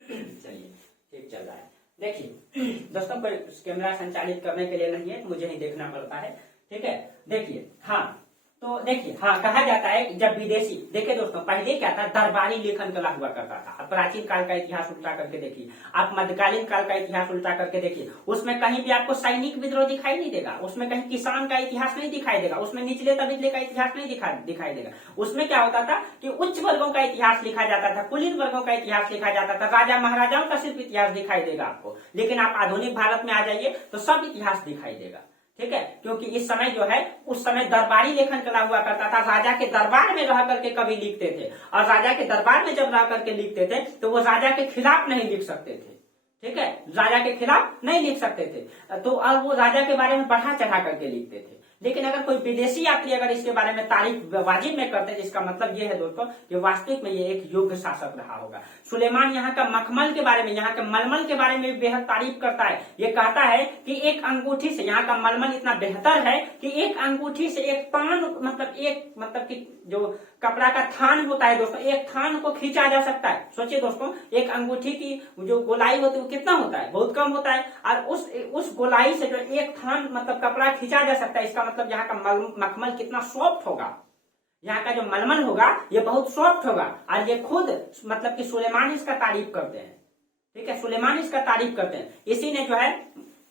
चलिए ठीक चल रहा है। देखिए दोस्तों, कोई कैमरा संचालित करने के लिए नहीं है, मुझे ही देखना पड़ता है। ठीक है, देखिए हाँ, तो देखिए हाँ, कहा जाता है जब विदेशी, देखिए दोस्तों पहले क्या था, दरबारी लेखन कला हुआ करता था। अब प्राचीन काल का इतिहास उल्टा करके देखिए, आप मध्यकालीन काल का इतिहास उल्टा करके देखिए, उसमें कहीं भी आपको सैनिक विद्रोह दिखाई नहीं देगा, उसमें कहीं किसान का इतिहास नहीं दिखाई देगा, उसमें निचले तबीले का इतिहास नहीं दिखाई देगा। उसमें क्या होता था कि उच्च वर्गों का इतिहास लिखा जाता था, कुलीन वर्गों का इतिहास लिखा जाता था, राजा महाराजाओं का सिर्फ इतिहास दिखाई देगा आपको। लेकिन आप आधुनिक भारत में आ जाइए तो सब इतिहास दिखाई देगा। ठीक है, क्योंकि इस समय जो है, उस समय दरबारी लेखन कला हुआ करता था। राजा के दरबार में रह करके कवि लिखते थे, और राजा के दरबार में जब रह करके लिखते थे तो वो राजा के खिलाफ नहीं लिख सकते थे। ठीक है, राजा के खिलाफ नहीं लिख सकते थे, तो और वो राजा के बारे में बढ़ा चढ़ा करके लिखते थे। लेकिन अगर कोई विदेशी यात्री अगर इसके बारे में तारीफ वाजिब में करते हैं, इसका मतलब ये है दोस्तों कि वास्तविक में ये एक योग्य शासक रहा होगा। सुलेमान यहाँ का मखमल के बारे में, यहाँ के मलमल के बारे में बेहद तारीफ करता है। ये कहता है कि एक अंगूठी से, यहाँ का मलमल इतना बेहतर है कि एक अंगूठी से एक तान, मतलब कि जो कपड़ा का थान होता है दोस्तों, एक थान को खींचा जा सकता है। सोचिए दोस्तों, एक अंगूठी की जो गोलाई होती है वो कितना होता है, बहुत कम होता है, और उस गोलाई से जो एक थान मतलब कपड़ा खींचा जा सकता है। इसका मतलब यहाँ का मखमल कितना सॉफ्ट होगा, यहाँ का जो मलमल होगा ये बहुत सॉफ्ट होगा। और ये खुद मतलब कि सुलेमान इसका तारीफ करते हैं। ठीक है, सुलेमान इसका तारीफ करते हैं। इसी ने जो है,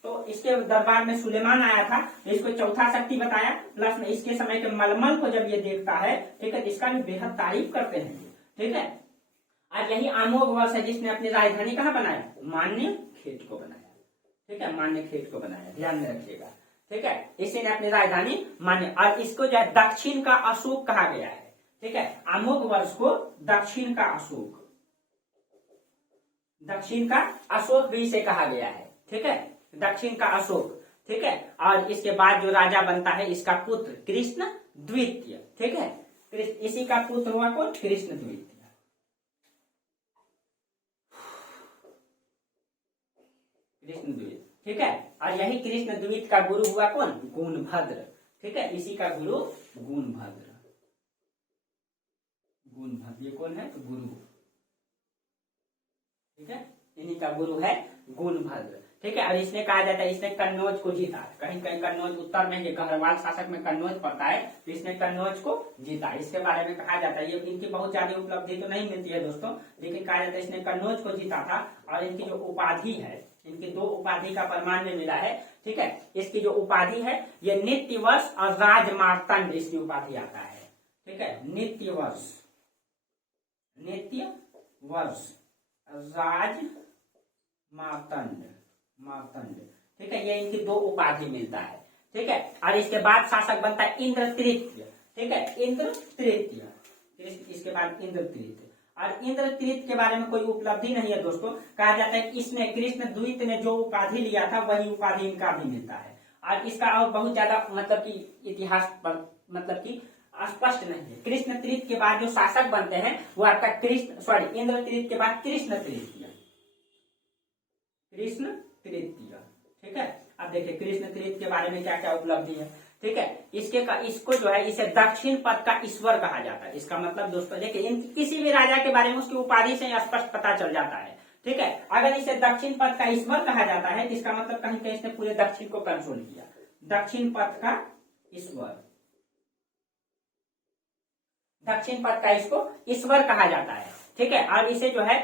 तो इसके दरबार में सुलेमान आया था, इसको चौथा शक्ति बताया, प्लस में इसके समय के मलमल को जब ये देखता है, ठीक है, इसका भी बेहद तारीफ करते हैं। ठीक है, और यही अमोघ वर्ष है जिसने अपनी राजधानी कहाँ बनाया, मान्य खेत को बनाया। ठीक है, मान्य खेत को बनाया, ध्यान में रखिएगा। ठीक है, इसी ने अपनी राजधानी मान्य, और इसको जो है दक्षिण का अशोक कहा गया है। ठीक है, अमोघ वर्ष को दक्षिण का अशोक, दक्षिण का अशोक भी इसे कहा गया है। ठीक है, दक्षिण का अशोक। ठीक है, और इसके बाद जो राजा बनता है इसका पुत्र कृष्ण द्वितीय। ठीक है, इसी का पुत्र हुआ कौन, कृष्ण द्वितीय। कृष्ण द्वितीय। ठीक है, और यही कृष्ण द्वितीय का गुरु हुआ कौन, गुणभद्र। ठीक है, इसी का गुरु गुणभद्र। गुणभद्र ये कौन है, तो गुरु। ठीक है, इन्हीं का गुरु है गुणभद्र। ठीक है, और इसने कहा जाता है इसने कन्नौज को जीता। कहीं कहीं कन्नौज उत्तर में, ये गढ़वाल शासक में कन्नौज पड़ता है, तो इसने कन्नौज को जीता। इसके बारे में कहा जाता है, ये इनकी बहुत ज्यादा उपलब्धि तो नहीं मिलती है दोस्तों, लेकिन कहा जाता है इसने कन्नौज को जीता था। और इनकी जो उपाधि है, इनकी दो उपाधि का प्रमाण में मिला है। ठीक है, इसकी जो उपाधि है ये नित्य वर्ष और राजमार्तंड, इसकी उपाधि आता है। ठीक है, नित्य वर्ष, नित्य वर्ष, राज मार्तंड, मार्तंड। ठीक है, ये इनकी दो उपाधि मिलता है। ठीक है, और इसके बाद शासक बनता है इंद्र तृतीय। ठीक है, इंद्र तृतीय, इसके बाद इंद्र तृतीय। और इंद्र तृतीय के बारे में कोई उपलब्धि नहीं है दोस्तों। कहा जाता है कि इसने कृष्ण द्वितीय ने जो उपाधि लिया था वही उपाधि इनका भी मिलता है। और इसका और बहुत ज्यादा मतलब कि इतिहास पर मतलब कि स्पष्ट नहीं है। कृष्ण तृतीय के बाद जो शासक बनते हैं वो आपका इंद्र तृतीय के बाद कृष्ण तृतीय, कृष्ण तृतीय। ठीक है, अब देखिए कृष्ण तृतीय के बारे में क्या क्या उपलब्धि है। ठीक है, इसको जो है इसे दक्षिण पथ का ईश्वर कहा जाता है। इसका मतलब दोस्तों देखिए, किसी भी राजा के बारे में उसकी उपाधि से स्पष्ट पता चल जाता है। ठीक है, अगर इसे दक्षिण पथ का ईश्वर कहा जाता है, इसका मतलब कहीं कहीं इसने पूरे दक्षिण को कंट्रोल किया। दक्षिण पथ का ईश्वर, दक्षिण पथ का इसको ईश्वर कहा जाता है। ठीक है, और इसे जो है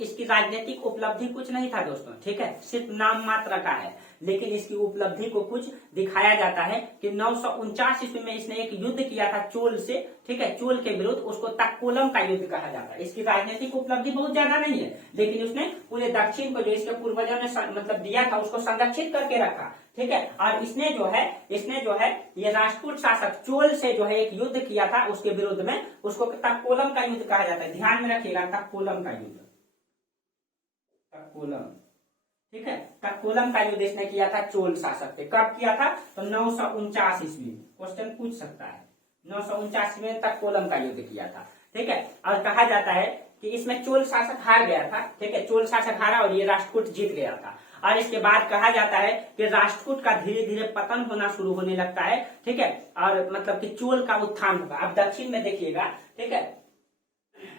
इसकी राजनीतिक उपलब्धि कुछ नहीं था दोस्तों। ठीक है, सिर्फ नाम मात्र का है, लेकिन इसकी उपलब्धि को कुछ दिखाया जाता है कि 949 ईस्वी में इसने एक युद्ध किया था चोल से। ठीक है, चोल के विरुद्ध, उसको तक्कोलम का युद्ध कहा जाता है। इसकी राजनीतिक उपलब्धि बहुत ज्यादा नहीं है, लेकिन उसने पूरे दक्षिण को जो इसके पूर्वजों ने मतलब दिया था उसको संरक्षित करके रखा। ठीक है, और इसने जो है ये राष्ट्रकूट शासक चोल से जो है एक युद्ध किया था उसके विरुद्ध में, उसको तक्कोलम का युद्ध कहा जाता है। ध्यान में रखिएगा, तक्कोलम का युद्ध, तक्कोलम। ठीक है, तक्कोलम का युद्ध इसने किया था चोल शासक से। कब किया था, तो 949 ईस्वी। क्वेश्चन पूछ सकता है 949 तक कोलम का युद्ध किया था। ठीक है, और कहा जाता है कि इसमें चोल शासक हार गया था। ठीक है, चोल शासक हारा और ये राष्ट्रकूट जीत गया था। और इसके बाद कहा जाता है कि राष्ट्रकूट का धीरे धीरे पतन होना शुरू होने लगता है। ठीक है, और मतलब कि चोल का उत्थान होगा। अब दक्षिण में देखिएगा, ठीक है,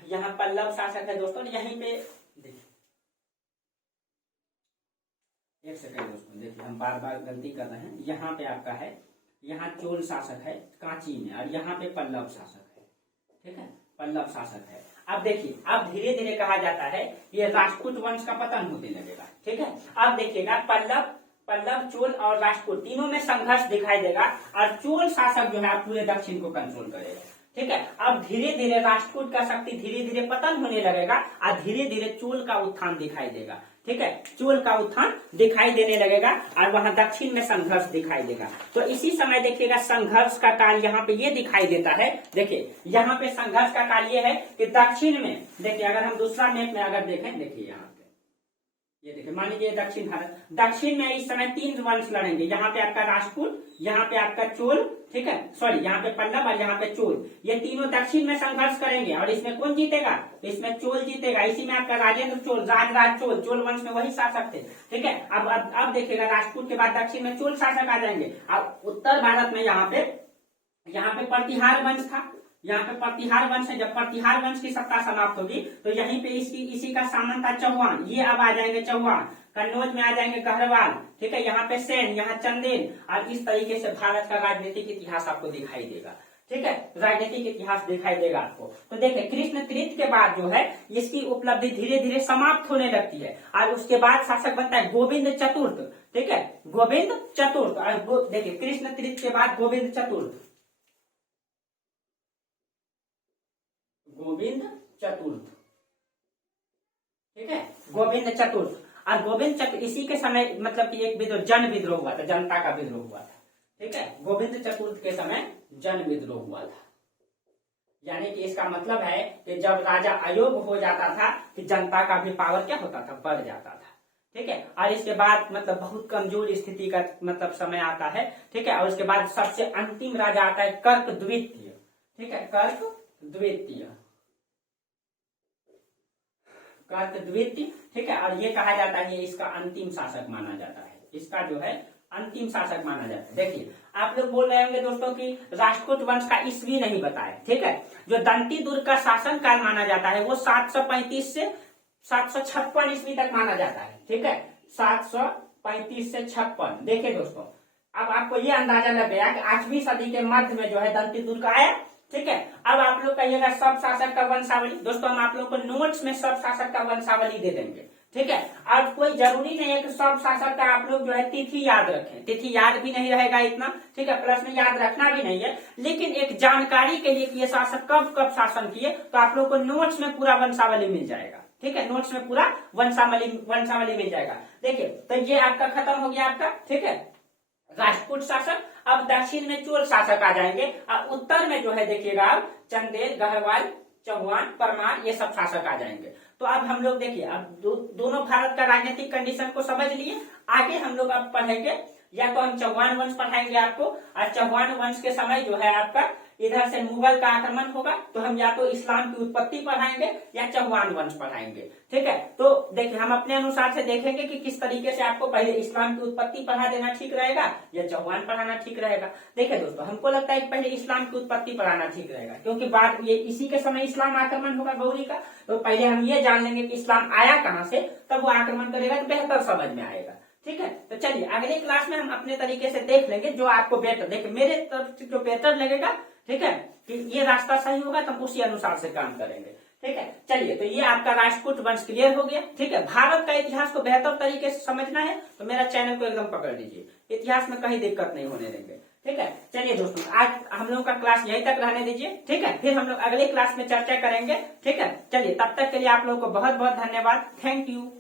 यहाँ पल्लव शासक है दोस्तों, यहीं पे देखिए, एक सेकंड दोस्तों, देखिए हम बार बार गलती कर रहे हैं। यहाँ पे आपका है, यहाँ चोल शासक है कांची में, और यहाँ पे पल्लव शासक है। ठीक है, पल्लव शासक है। अब देखिए, अब धीरे धीरे कहा जाता है ये राष्ट्रकूट वंश का पतन होने लगेगा। ठीक है, अब देखिएगा पल्लव चोल और राष्ट्रकूट तीनों में संघर्ष दिखाई देगा, और चोल शासक जो है पूरे दक्षिण को कंट्रोल करेगा। ठीक है, अब धीरे धीरे राष्ट्रकूट का शक्ति धीरे धीरे पतन होने लगेगा, और धीरे धीरे चोल का उत्थान दिखाई देगा। ठीक है, चोल का उत्थान दिखाई देने लगेगा, और वहां दक्षिण में संघर्ष दिखाई देगा। तो इसी समय देखिएगा संघर्ष का काल यहाँ पे ये दिखाई देता है। देखिए, यहाँ पे संघर्ष का काल ये है कि दक्षिण में, देखिए अगर हम दूसरा मैप में अगर देखें, देखिए यहाँ पे ये देखिए, मान लीजिए दक्षिण भारत, दक्षिण में इस समय 3 वंश लड़ेंगे। यहाँ पे आपका राष्ट्रकूट, यहाँ पे आपका चोल, ठीक है, सॉरी यहाँ पे पल्लव और यहाँ पे चोल, ये तीनों दक्षिण में संघर्ष करेंगे। और इसमें कौन जीतेगा? इसमें चोल जीतेगा। इसी में आपका राजेंद्र चोल, राज चोल वंश में वही शासक थे। ठीक है, अब देखिएगा राष्ट्रकूट के बाद दक्षिण में चोल शासक आ जाएंगे। अब उत्तर भारत में यहाँ पे प्रतिहार वंश था। यहाँ पे प्रतिहार वंश है। जब प्रतिहार वंश की सत्ता समाप्त होगी तो यहीं पे इसी का सामंत था चौहान। ये अब आ जाएंगे चौहान। कन्नौज में आ जाएंगे गहरवाल। ठीक है, यहाँ पे सेन, यहाँ चंदेल। और इस तरीके से भारत का राजनीतिक इतिहास आपको दिखाई देगा। ठीक है, राजनीतिक इतिहास दिखाई देगा आपको। तो देखिए, कृष्ण तृतीय के बाद जो है इसकी उपलब्धि धीरे धीरे समाप्त होने लगती है, और उसके बाद शासक बनता है गोविंद चतुर्थ। ठीक है, गोविंद चतुर्थ। और देखिए, कृष्ण तृतीय के बाद गोविंद चतुर्थ, गोविंद चतुर्थ। ठीक है, गोविंद चतुर्थ। और गोविंद चतुर्थ इसी के समय मतलब कि एक विद्रोह, जन विद्रोह हुआ था, जनता का विद्रोह हुआ था। ठीक है, गोविंद चतुर्थ के समय जन विद्रोह हुआ था। यानी कि इसका मतलब है कि जब राजा अयोग्य हो जाता था कि जनता का भी पावर क्या होता था, बढ़ जाता था। ठीक है, और इसके बाद मतलब बहुत कमजोर स्थिति का मतलब समय आता है। ठीक है, और उसके बाद सबसे अंतिम राजा आता है कर्क द्वितीय। ठीक है, कर्क द्वितीय। ठीक है, और ये कहा जाता है ये इसका अंतिम शासक माना जाता है। इसका जो है अंतिम शासक माना जाता है। देखिए, आप लोग बोल रहे होंगे दोस्तों कि राष्ट्रकूट वंश का ईस्वी नहीं बताया। ठीक है, जो दंती दुर्ग का शासन काल माना जाता है वो 735 से 756 ईस्वी तक माना जाता है। ठीक है, 735 से 56। देखिए दोस्तों, अब आपको ये अंदाजा लग गया कि 8वीं सदी के मध्य में जो है दंती दुर्ग आया। ठीक है, अब आप लोग कहिएगा सब शासक का वंशावली। दोस्तों, हम आप लोग को नोट्स में सब शासक का वंशावली दे देंगे। ठीक है, अब कोई जरूरी नहीं है कि सब शासक का आप लोग जो है तिथि याद रखें। तिथि याद भी नहीं रहेगा इतना। ठीक है, प्लस में याद रखना भी नहीं है, लेकिन एक जानकारी के लिए कि ये शासक कब कब शासन किए, तो आप लोग को नोट्स में पूरा वंशावली मिल जाएगा। ठीक है, नोट्स में पूरा वंशावली मिल जाएगा। देखिए, तो ये आपका खत्म हो गया आपका। ठीक है, राष्ट्रकूट शासक। अब दक्षिण में चोल शासक आ जाएंगे, और उत्तर में जो है देखिएगा अब चंदेल, गहरवाल, चौहान, परमार, ये सब शासक आ जाएंगे। तो अब हम लोग देखिए, अब दोनों भारत का राजनीतिक कंडीशन को समझ लिए। आगे हम लोग अब पढ़ेंगे, या तो हम चौहान वंश पढ़ाएंगे आपको, और चौहान वंश के समय जो है आपका इधर से मुगल का आक्रमण होगा, तो हम या तो इस्लाम की उत्पत्ति पढ़ाएंगे या चौहान वंश पढ़ाएंगे। ठीक है, तो देखिए हम अपने अनुसार से देखेंगे कि किस तरीके से आपको पहले इस्लाम की उत्पत्ति पढ़ा देना ठीक रहेगा या चौहान पढ़ाना ठीक रहेगा। देखिए दोस्तों, हमको लगता है कि पहले इस्लाम की उत्पत्ति पढ़ाना ठीक रहेगा, क्योंकि बाद ये इसी के समय इस्लाम आक्रमण होगा गौरी का। तो पहले हम ये जान लेंगे कि इस्लाम आया कहाँ से, तब वो आक्रमण करेगा तो बेहतर समझ में आएगा। ठीक है, तो चलिए अगले क्लास में हम अपने तरीके से देख लेंगे जो आपको बेटर, देखिए मेरे तरफ से जो बेटर लगेगा, ठीक है, कि ये रास्ता सही होगा तो हम उसी अनुसार से काम करेंगे। ठीक है, चलिए, तो ये आपका राष्ट्रकूट वंश क्लियर हो गया। ठीक है, भारत का इतिहास को बेहतर तरीके से समझना है तो मेरा चैनल को एकदम पकड़ लीजिए, इतिहास में कहीं दिक्कत नहीं होने देंगे। ठीक है, चलिए दोस्तों, आज हम लोगों का क्लास यहीं तक रहने दीजिए। ठीक है, फिर हम लोग अगले क्लास में चर्चा करेंगे। ठीक है, चलिए, तब तक के लिए आप लोगों को बहुत बहुत धन्यवाद। Thank you.